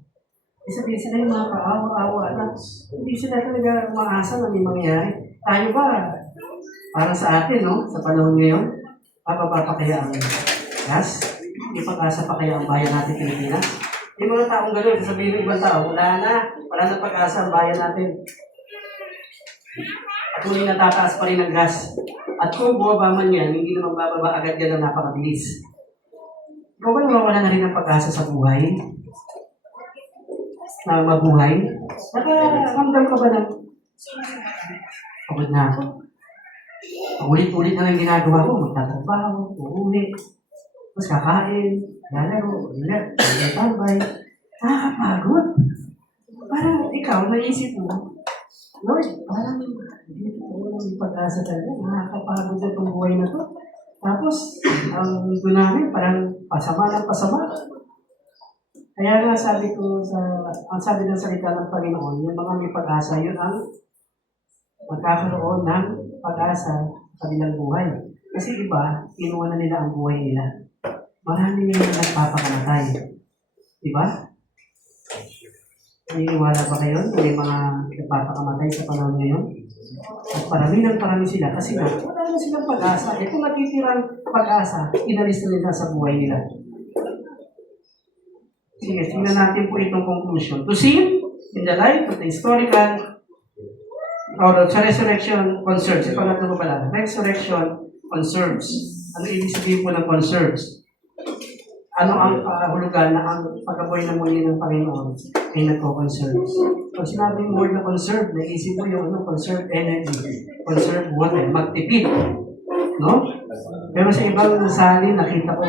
Sabihin sila yung mga kaawa-awa na hindi sila talaga umaasa na may mangyayari. Tayo ba? Parang sa atin, no? Sa panahon ngayon, bababa pa kaya ang gas? May pag-asa pa kaya ang bayan natin Pilipinas? Yung mga taong gano'n, sabihin ng ibang tao, wala na pag-asa ang bayan natin. At kung natataas pa rin ang gas. At kung bumaba man yan, hindi naman bababa agad yan na napakabilis. Ikaw ba nawawala na rin ang pag-asa sa buhay? Na mabuhay? Nakaramdam ka ba ng pagod na ako? Ulit-ulit na lang ginagawa ko, magtatrabaho, uuwi, tapos kakain, lalaro, ulit, tambay. Nakakapagod. Parang ikaw, naisip mo, Lord, parang hindi ko may pag-asa talaga. Nakakapagod na itong buhay na to. Tapos, ang mundo namin, parang pasama ng pasama. Kaya nga sabi ko ang sabi ng salita ng Panginoon, yung mga may pag-asa, yun ang magkakaroon ng pag-asa sa kanilang buhay. Kasi iba, kinuha na nila ang buhay nila. Marami nila nagpapakamatay. Diba? Naniniwala ba kayo na may mga nagpapakamatay sa panahon ngayon? At parami sila kasi nga, wala na silang pag-asa. Ito natitirang pag-asa, inalis na nila sa buhay nila. Sige, tingnan natin po itong conclusion. To see in the light of the historical or sa resurrection conserves. Ito na ito pala. Resurrection conserves. Ano ibig sabihin po ng conserves? Ano ang kahulugan na ang pagkabuhay na muli ng Panginoon ay nagko-conserves? Pag sinabing word na conserve, naisip mo yung conserve energy, conserve water, magtipid. No? Pero sa ibang salin, nakita ko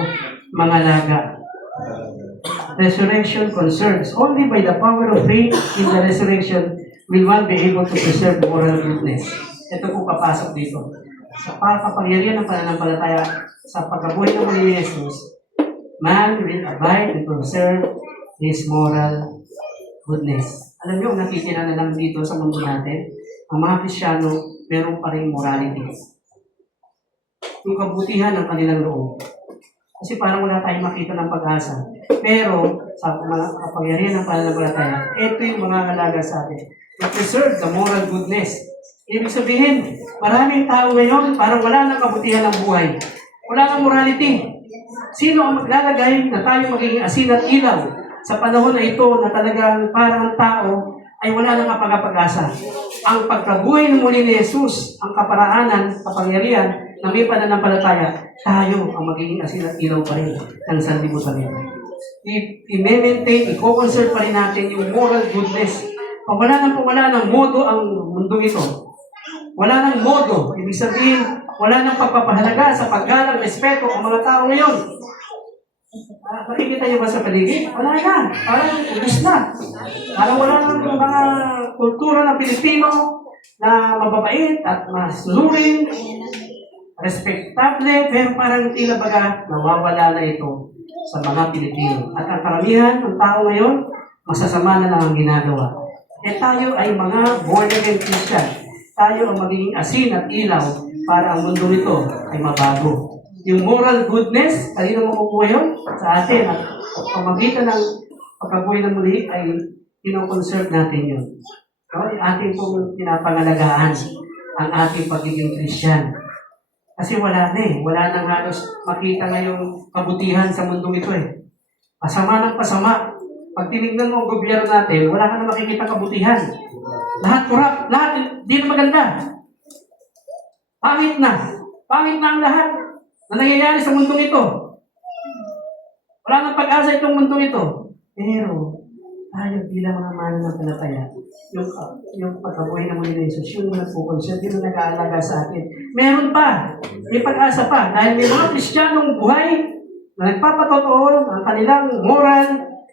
mga laga. Resurrection conserves. Only by the power of faith in the resurrection will one be able to preserve moral goodness. Ito po papasok dito. Sa pagkapangyarihan ng pananampalataya sa pagkabuhay ng muli ni Jesus, man will abide and preserve his moral goodness. Alam niyo, nakikita na lang dito sa mundo natin, ang mga Kristyano, meron pa rin morality. Yung kabutihan ng kanilang loob. Kasi parang wala tayong makita ng pag-asa. Pero, sa kapangyarihan ng pananampalataya, ito yung mga halaga sa atin. To preserve the moral goodness. Ibig sabihin, maraming tao ngayon, parang wala nang kabutihan ng buhay. Wala nang morality. Sino ang maglalagay na tayo magiging asin at ilaw sa panahon na ito na talagang parang ang tao ay wala nang kapag-asa? Ang pagkabuhay ng muli ni Jesus, ang kaparaanan, kapangyarihan, na may pananampalataya, tayo ang magiging asin at ilaw pa rin ng sanlibutan nito. I-maintain, i-conserve pa rin natin yung moral goodness. Pag wala ng modo ang mundo ito, wala ng modo, ibig sabihin, wala nang pagpapahalaga sa paggalang, respeto ang mga tao ngayon. Nakikita niyo ba sa paligid? Wala na. Parang ubus na. Parang wala nang mga kultura ng Pilipino na mababait at masunurin, respektable, pero parang tila baga nawawala na ito sa mga Pilipino. At ang karamihan ng tao ngayon, masasama na lang ang ginagawa. Tayo ay mga born-again Christian. Tayo ang magiging asin at ilaw para ang mundo nito ay mabago. Yung moral goodness, kanino makukuha yun? Sa atin. At pamagitan ng pagkabuhay ng muli ay kinoconserve natin yun. So, ating pong pinapangalagaan ang ating pagiging Christian. Kasi wala na eh. Wala nang halos makita ngayong kabutihan sa mundo ito eh. Pasama ng pasama. Pag tinignan mo ang gobyerno natin, wala ka na makikita kabutihan. Lahat corrupt. Lahat di na maganda. Pangit na. Pangit na ang lahat na nangyayari sa mundo ito. Wala nang pag-asa itong mundo ito. Pero, tayo bilang mga mananampalataya, yung pagkabuhay ng muli ni Jesus, yung nagpukonserve, yung nag-aalaga sa atin. Meron pa, may pag-asa pa, dahil may mga Kristiyanong buhay na nagpapatotoo ang kanilang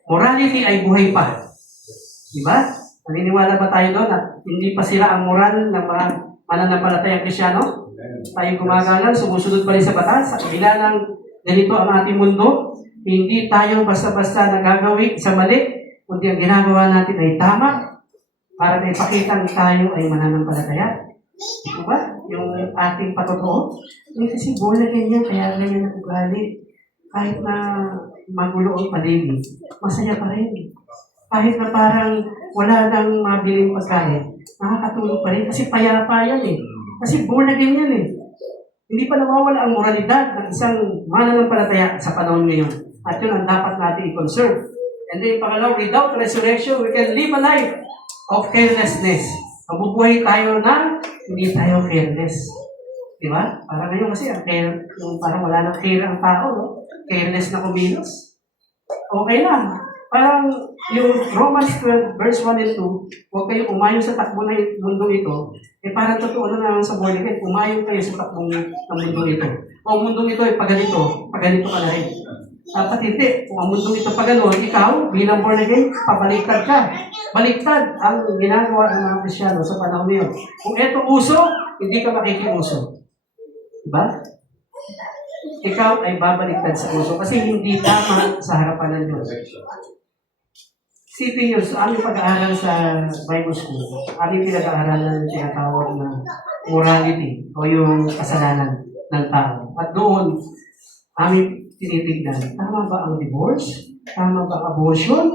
morality ay buhay pa. Diba? Naniniwala ba tayo doon at hindi pa sila ang moral ng mga mananampalatayang Kristiyano? Tayo gumagalang, sumusunod pa rin sa batas, sa kabila ng ganito ang ating mundo, hindi tayo basta-basta nagagawin sa mali, kundi ang ginagawa natin ay tama para may pakitang tayo ay mananampalataya. Ito ba? Yung ating patotoo. Kasi born again yan, kaya ganyan ang ugali. Kahit na magulo ang paligid, masaya pa rin. Kahit na parang wala nang mabiling pagkain, nakakatulog pa rin kasi payapa yan eh. Kasi born again yan eh. Hindi pa nawawala ang moralidad ng isang mananampalataya sa panahon ngayon. At yun ang dapat natin i-conserve. And then, pangalaw, without resurrection, we can live a life of carelessness. Mabubuhay tayo na hindi tayo careless. Di ba? Parang ngayon kasi, parang wala nang care ang tao, no? Careless na kumilos. Okay lang. Parang yung Romans 12, verse 1 and 2, huwag kayong umayon sa takbo ng mundo ito, parang totoo na naman sa born again, umayon kayo sa takbo ng mundo ito. Kung ang mundo ito ay paganito ka na rin. Dapat hindi. Kung ang mundo ito pagano, ikaw, bilang born again, pabaliktad ka. Baliktad ang ginagawa ng mga Kristyano sa panahon niyo. Kung ito uso, hindi ka makikiuso. Diba? Ikaw ay babaliktad sa uso kasi hindi tama sa harapan ng Diyos. Isipin nyo, sa aming pag-aaral sa Bible School, aming pinag-aaralan ng tinatawag na morality o yung kasalanan ng tao. At doon, aming tinitignan, tama ba ang divorce? Tama ba ang abortion?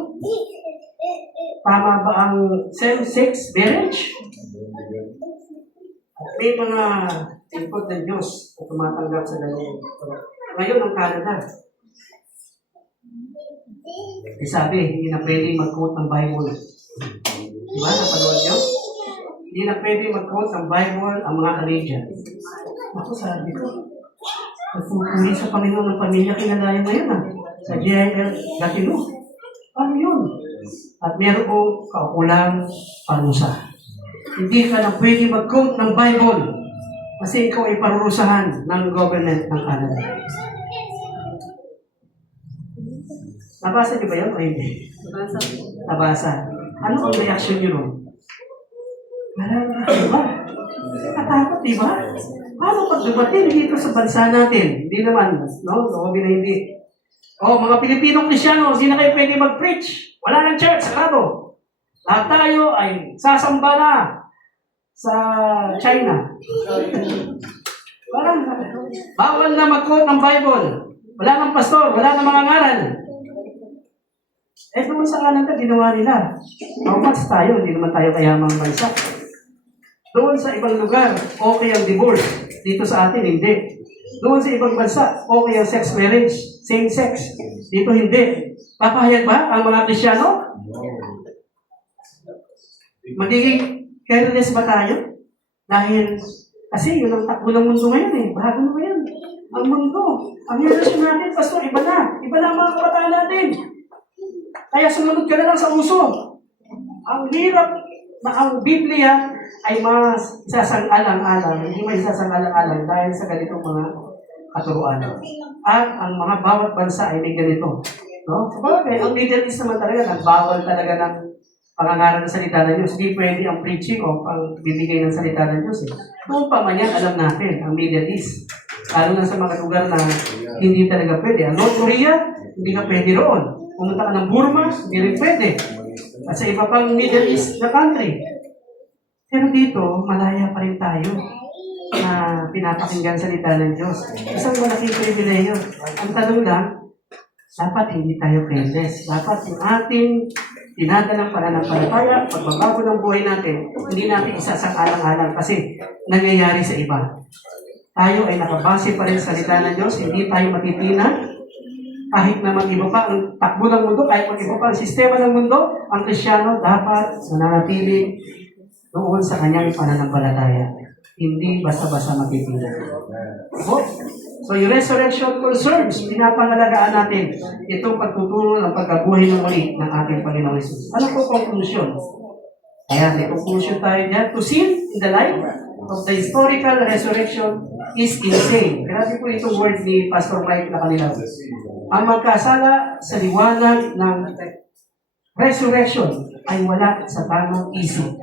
Tama ba ang same-sex marriage? At may mga lingkod ng Diyos na tumatanggap sa ganyan. Ngayon, ang Canada, sabi, hindi na pwede mag-quote ng Bible. Diba? Napanood nyo? Hindi na pwede mag-quote ng Bible ang mga Canadian. Ako sabi ko, nagpupuli sa Panginoon ng pamilya kinalayan ngayon sa GIL Latino. Ano yun? At meron po kaukulang parusa. Hindi ka na pwede mag-quote ng Bible kasi ikaw ay parurusahan ng government ng Canada. Nabasa niyo ba yan o hindi? Nabasa. Ano ang reaction niyo nun? Diba? Nakatakot, diba? Paano pagdubatin dito sa bansa natin? Hindi naman, no? Sabi na hindi. Mga Pilipinong Kristyano, hindi na kayo pwede mag-preach. Wala nang church, sarado. Lahat tayo ay sasamba na sa China. Parang, bawal na mag-quote ng Bible. Wala nang pastor, wala nang mga ngaral. Doon sa Canada, ginawa nila. How much tayo? Hindi naman tayo kayamang bansa. Doon sa ibang lugar, okay ang divorce. Dito sa atin, hindi. Doon sa ibang bansa, okay ang sex marriage. Same sex. Dito, hindi. Papahayag ba ang mga Kristyano? Magiging careless ba tayo? Dahil, kasi yun ang takbo ng mundo ngayon eh. Bago na ngayon. Ang mundo. Ang relasyon natin, pastor, iba na. Iba na ang mga kabataan natin. Kaya sumunod ka na lang sa uso. Ang hirap na ang Biblia ay mas isasang-alang-alang, hindi may isasang-alang-alang dahil sa ganitong mga katuruan. At ang mga bawat bansa ay may ganito. No? Sabagay, ang Middle East naman talaga, nagbawal talaga ng pangangaral ng salita ng Diyos. Hindi pwede ang preaching o ang bibigay ng salita ng Diyos. Kung pa man yan, alam natin, ang Middle East. Lalo na sa mga lugar na hindi talaga pwede. Ang North Korea, hindi ka pwede roon. Pumunta ka ng Burma, hindi rin pwede. At sa iba pang Middle East na country. Pero dito, malaya pa rin tayo na pinapakinggan salita ng Diyos. Isang malaking pribileyo. Ang tanong lang, dapat hindi tayo careless. Dapat yung ating tinadalang pananampalataya, pagbabago ng buhay natin, hindi natin isasang-alang-alang kasi nangyayari sa iba. Tayo ay nakabase pa rin sa salita ng Diyos, hindi tayo matitinag. Kahit na mag-iba pa ang takbo ng mundo, kahit mag-iba pa ang sistema ng mundo, ang Kristyano dapat nananatili doon sa kanyang pananampalataya. Hindi basta-basta matitinag. So yung resurrection concerns, pinapangalagaan natin itong pagtuturo ng pagkabuhay ng muli ng ating Panginoong Jesus. Ano po conclusion? Ayan, may conclusion tayo dyan. To sin in the light of the historical resurrection is insane. Grabe po itong word ni Pastor Mike na kanila. Ang magkasala sa liwanag ng resurrection ay wala sa tamang isip.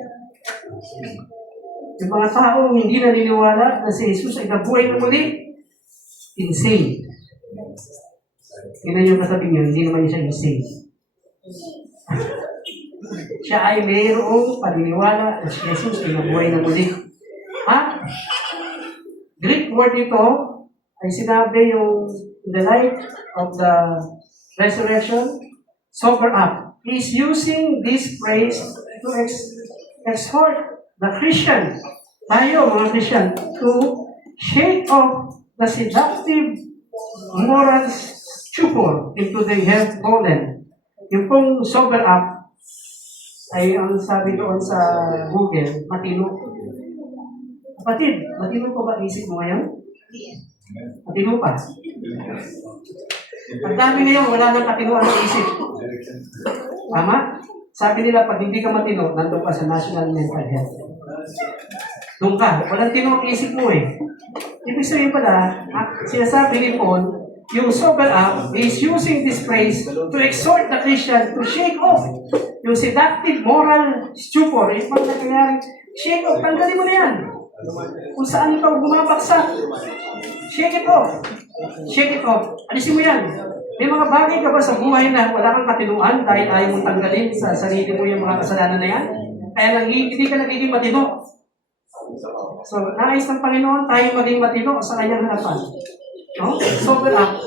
Yung mga taong hindi naniniwala na si Jesus ay nabuhay na muli, insane. Tingnan yung katabi niyo, hindi naman siya insane. Siya ay mayroong paniniwala na si Jesus ay nabuhay na muli. Greek word nito ay sinabi yung in the light of the resurrection, sober up. He's using this phrase to exhort the Christian, tayo mga Christian, to shake off the seductive moral stupor into the head golden. Yung pong sober up ay ang sabi doon sa Google, matino. Kapatid, matino pa ba isip mo ngayon? Matino pa. Ang dami ngayon, wala nang katinuan sa isip. Tama? Sabi nila, pag hindi ka matino, nandun ka sa National Mental Health. Doon ka, walang tino ang isip mo eh. Ibig sabihin pala, sinasabi ni Paul, yung sober up is using this phrase to exhort the Christian to shake off yung seductive moral stupor. Yung pag nangyayari, shake off, tanggalin mo na yan. Kung saan ikaw bumabaksak, shake it off. Shake it off. Alisin mo yan. May mga bagay ka ba sa buhay na wala kang katinuan dahil ayaw mong tanggalin sa sarili mo yung mga kasalanan na yan? Kaya lang hindi ka nagiging matino. So, nais ng Panginoon tayo maging matino sa kanyang harapan. No? Sober up.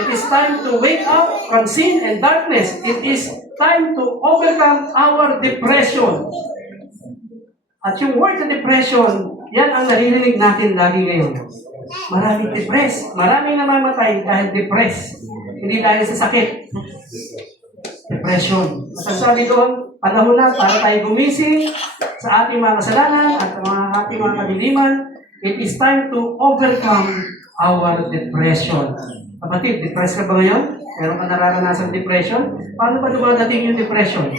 It is time to wake up from sin and darkness. It is time to overcome our depression. At yung word na depression, yan ang naririnig natin lagi ngayon. Maraming depressed. Maraming namamatay dahil depressed. Hindi dahil sa sakit. Depression. Masasabi doon, panahon na para tayo gumising sa ating mga kasalanan at ating mga kadiliman. It is time to overcome our depression. Kapatid, depressed ka ba ngayon? Meron ka nararanasan depression? Paano ba dumadating yung depression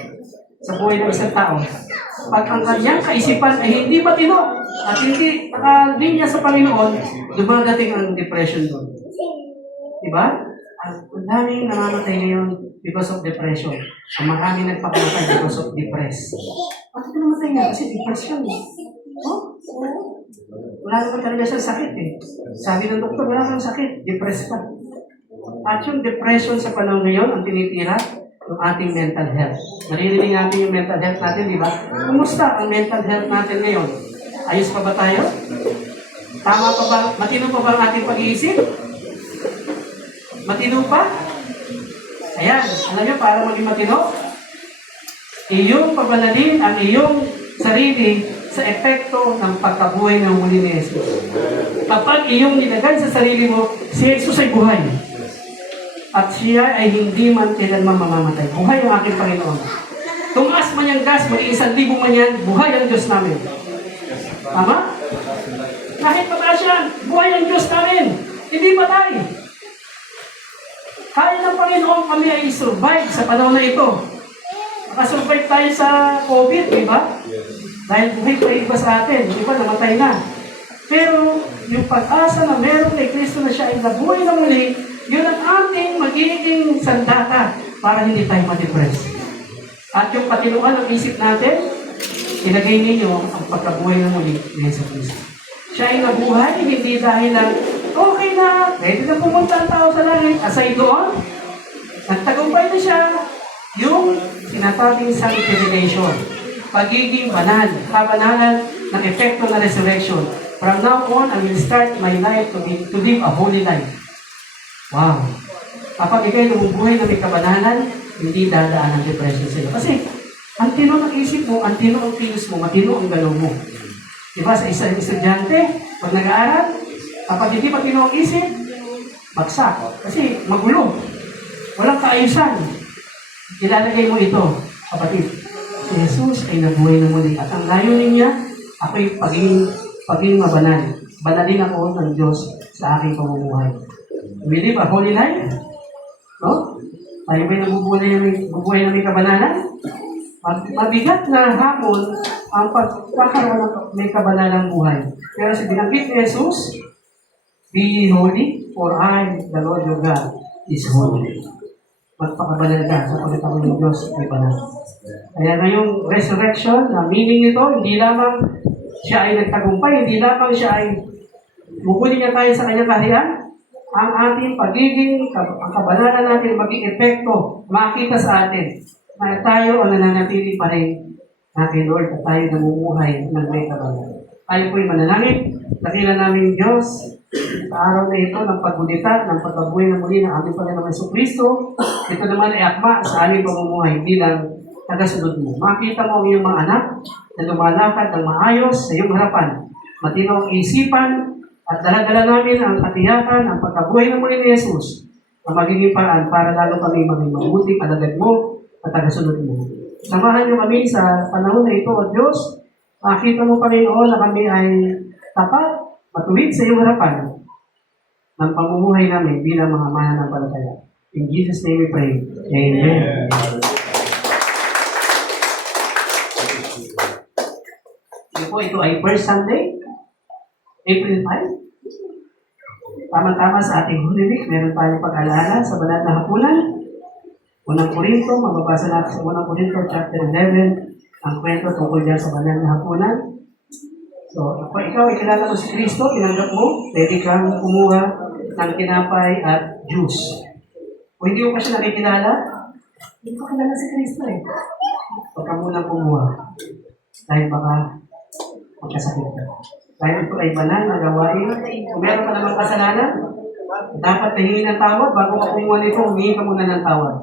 sa buhay ng isang tao? Pag ang kanyang kaisipan ay hindi matino at hindi nakalinya sa Panginoon, dumadating ang depression doon. Diba? Ang daming namamatay ngayon because of depression. Ang marami nagpapatay because of depressed. Bakit ka namatay nga? Kasi depression. Oh? Wala naman talaga siyang sakit eh. Sabi ng doktor, wala kang sakit. Depressed ka. At yung depression sa panahon ngayon, ang tinitira, yung ating mental health. Naririnig natin yung mental health natin, di ba? Kumusta ang mental health natin ngayon? Ayos pa ba tayo? Tama pa ba? Matino pa ba ang ating pag-iisip? Matino pa? Ayan, alam niyo, para maging matino, iyong pabanalin ang iyong sarili sa epekto ng pagkabuhay ng muli ni Jesus. Kapag iyong nilagay sa sarili mo, si Jesus ay buhay. At siya ay hindi man kailanman mamamatay. Buhay ang aking Panginoon. Tumaas man yung gas, maging 1,000 man yan, buhay ang Diyos namin. Tama? Kahit mataas yan, buhay ang Diyos namin. Hindi patay. Kaya ng Panginoon kami ay survive sa panahon na ito. Nakasurvive tayo sa COVID, di ba? Dahil buhay pa iba sa atin, di ba? Namatay na. Pero yung pag-asa na meron kay Kristo na siya ay nabuhay na muli, yun ang ating magiging sandata para hindi tayo ma-depress. At yung patinuan ng isip natin, ilagay ninyo ang pagkabuhay na muli ni Jesus Cristo. Siya ay nabuhay, hindi dahil lang, okay na, pwede na pumunta ang tao sa langit, aside doon, nagtagumpay na siya, yung sinasabing sanctification, pagiging banal, kabanalan ng epekto ng resurrection. From now on, I will start my life to live a holy life. Wow! Kapag ikaw'y lumubuhay na may kabanalan, hindi dadaan ang depression sa'yo. Kasi, ang tino ng isip mo, ang tino ng kilos mo, matino ang galaw mo. Diba, sa isang estudyante, pag nag-aaral, kapag hindi matino ang isip, bagsak. Kasi magulo. Walang kaayusan. Ilalagay mo ito, kapatid. Si Jesus ay nabuhay na muli. At ang layunin niya, ako'y paging mabanal. Banalin ako ng Diyos sa aking pamumuhay. We live a holy life. No? Tayo ba'y nabubuhay na may kabanalan? Mabigat na hapon ang pagkakaroon ng may kabanalang buhay. Pero si binanggit ni Jesus, be ye holy, for I, the Lord your God, is holy. Magpakabanal ka sa pagkatawag ng Diyos ay banal. Kaya ngayong resurrection, na meaning nito, hindi lamang siya ay nagtagumpay, hindi lamang siya ay bubuli niya tayo sa kanyang kaharian, ang ating pagiging, ang kabanalan natin maging epekto, makita sa atin na tayo ang nananatili pa rin natin, Lord, at tayo namumuhay ng may kabanalan. Tayo po'y manalangin, dakila namin Diyos, sa araw na ito ng pagbulita, ng pagkabuhay na muli ng aming Panginoong Jesucristo, ito naman ay akma sa aming pamumuhay bilang tagasunod mo. Makita mo ang iyong mga anak na lumalakad ng maayos sa iyong harapan, matino ang isipan, at dala-dala namin ang katiyakan, ang pagkabuhay na muli ni Jesus na magiging paraan para lalo kami maging mabuting alagad mo at tagasunod mo. Samahan niyo kami sa panahon na ito, O Diyos. Makita mo, Panginoon, na kami ay tapat, matuwid sa iyong harapan ng pamumuhay namin bilang mga mananampalataya. In Jesus' name we pray. Amen. Sige po, ito ay first Sunday, April 5. Tama-tama sa ating Holy Week, meron tayong pag-alala sa banal na hapunan. Unang Korinto, mababasa natin sa Unang Korinto chapter 11, ang kwento tungkol dyan sa banal na hapunan. So, kung ikaw ikilala mo si Kristo, tinanggap mo, pwede kang kumuha ng tinapay at juice. Kung hindi mo pa siya nakikilala, hindi ko kilala si Kristo eh. Huwag ka munang kumuha. Dahil baka magkasakit ka. Dahil ito ay banal na gawain. Kung meron ka namang kasalanan, dapat nahingi ng tawad. Bago ka kumuha nito, humingi ka muna ng tawad.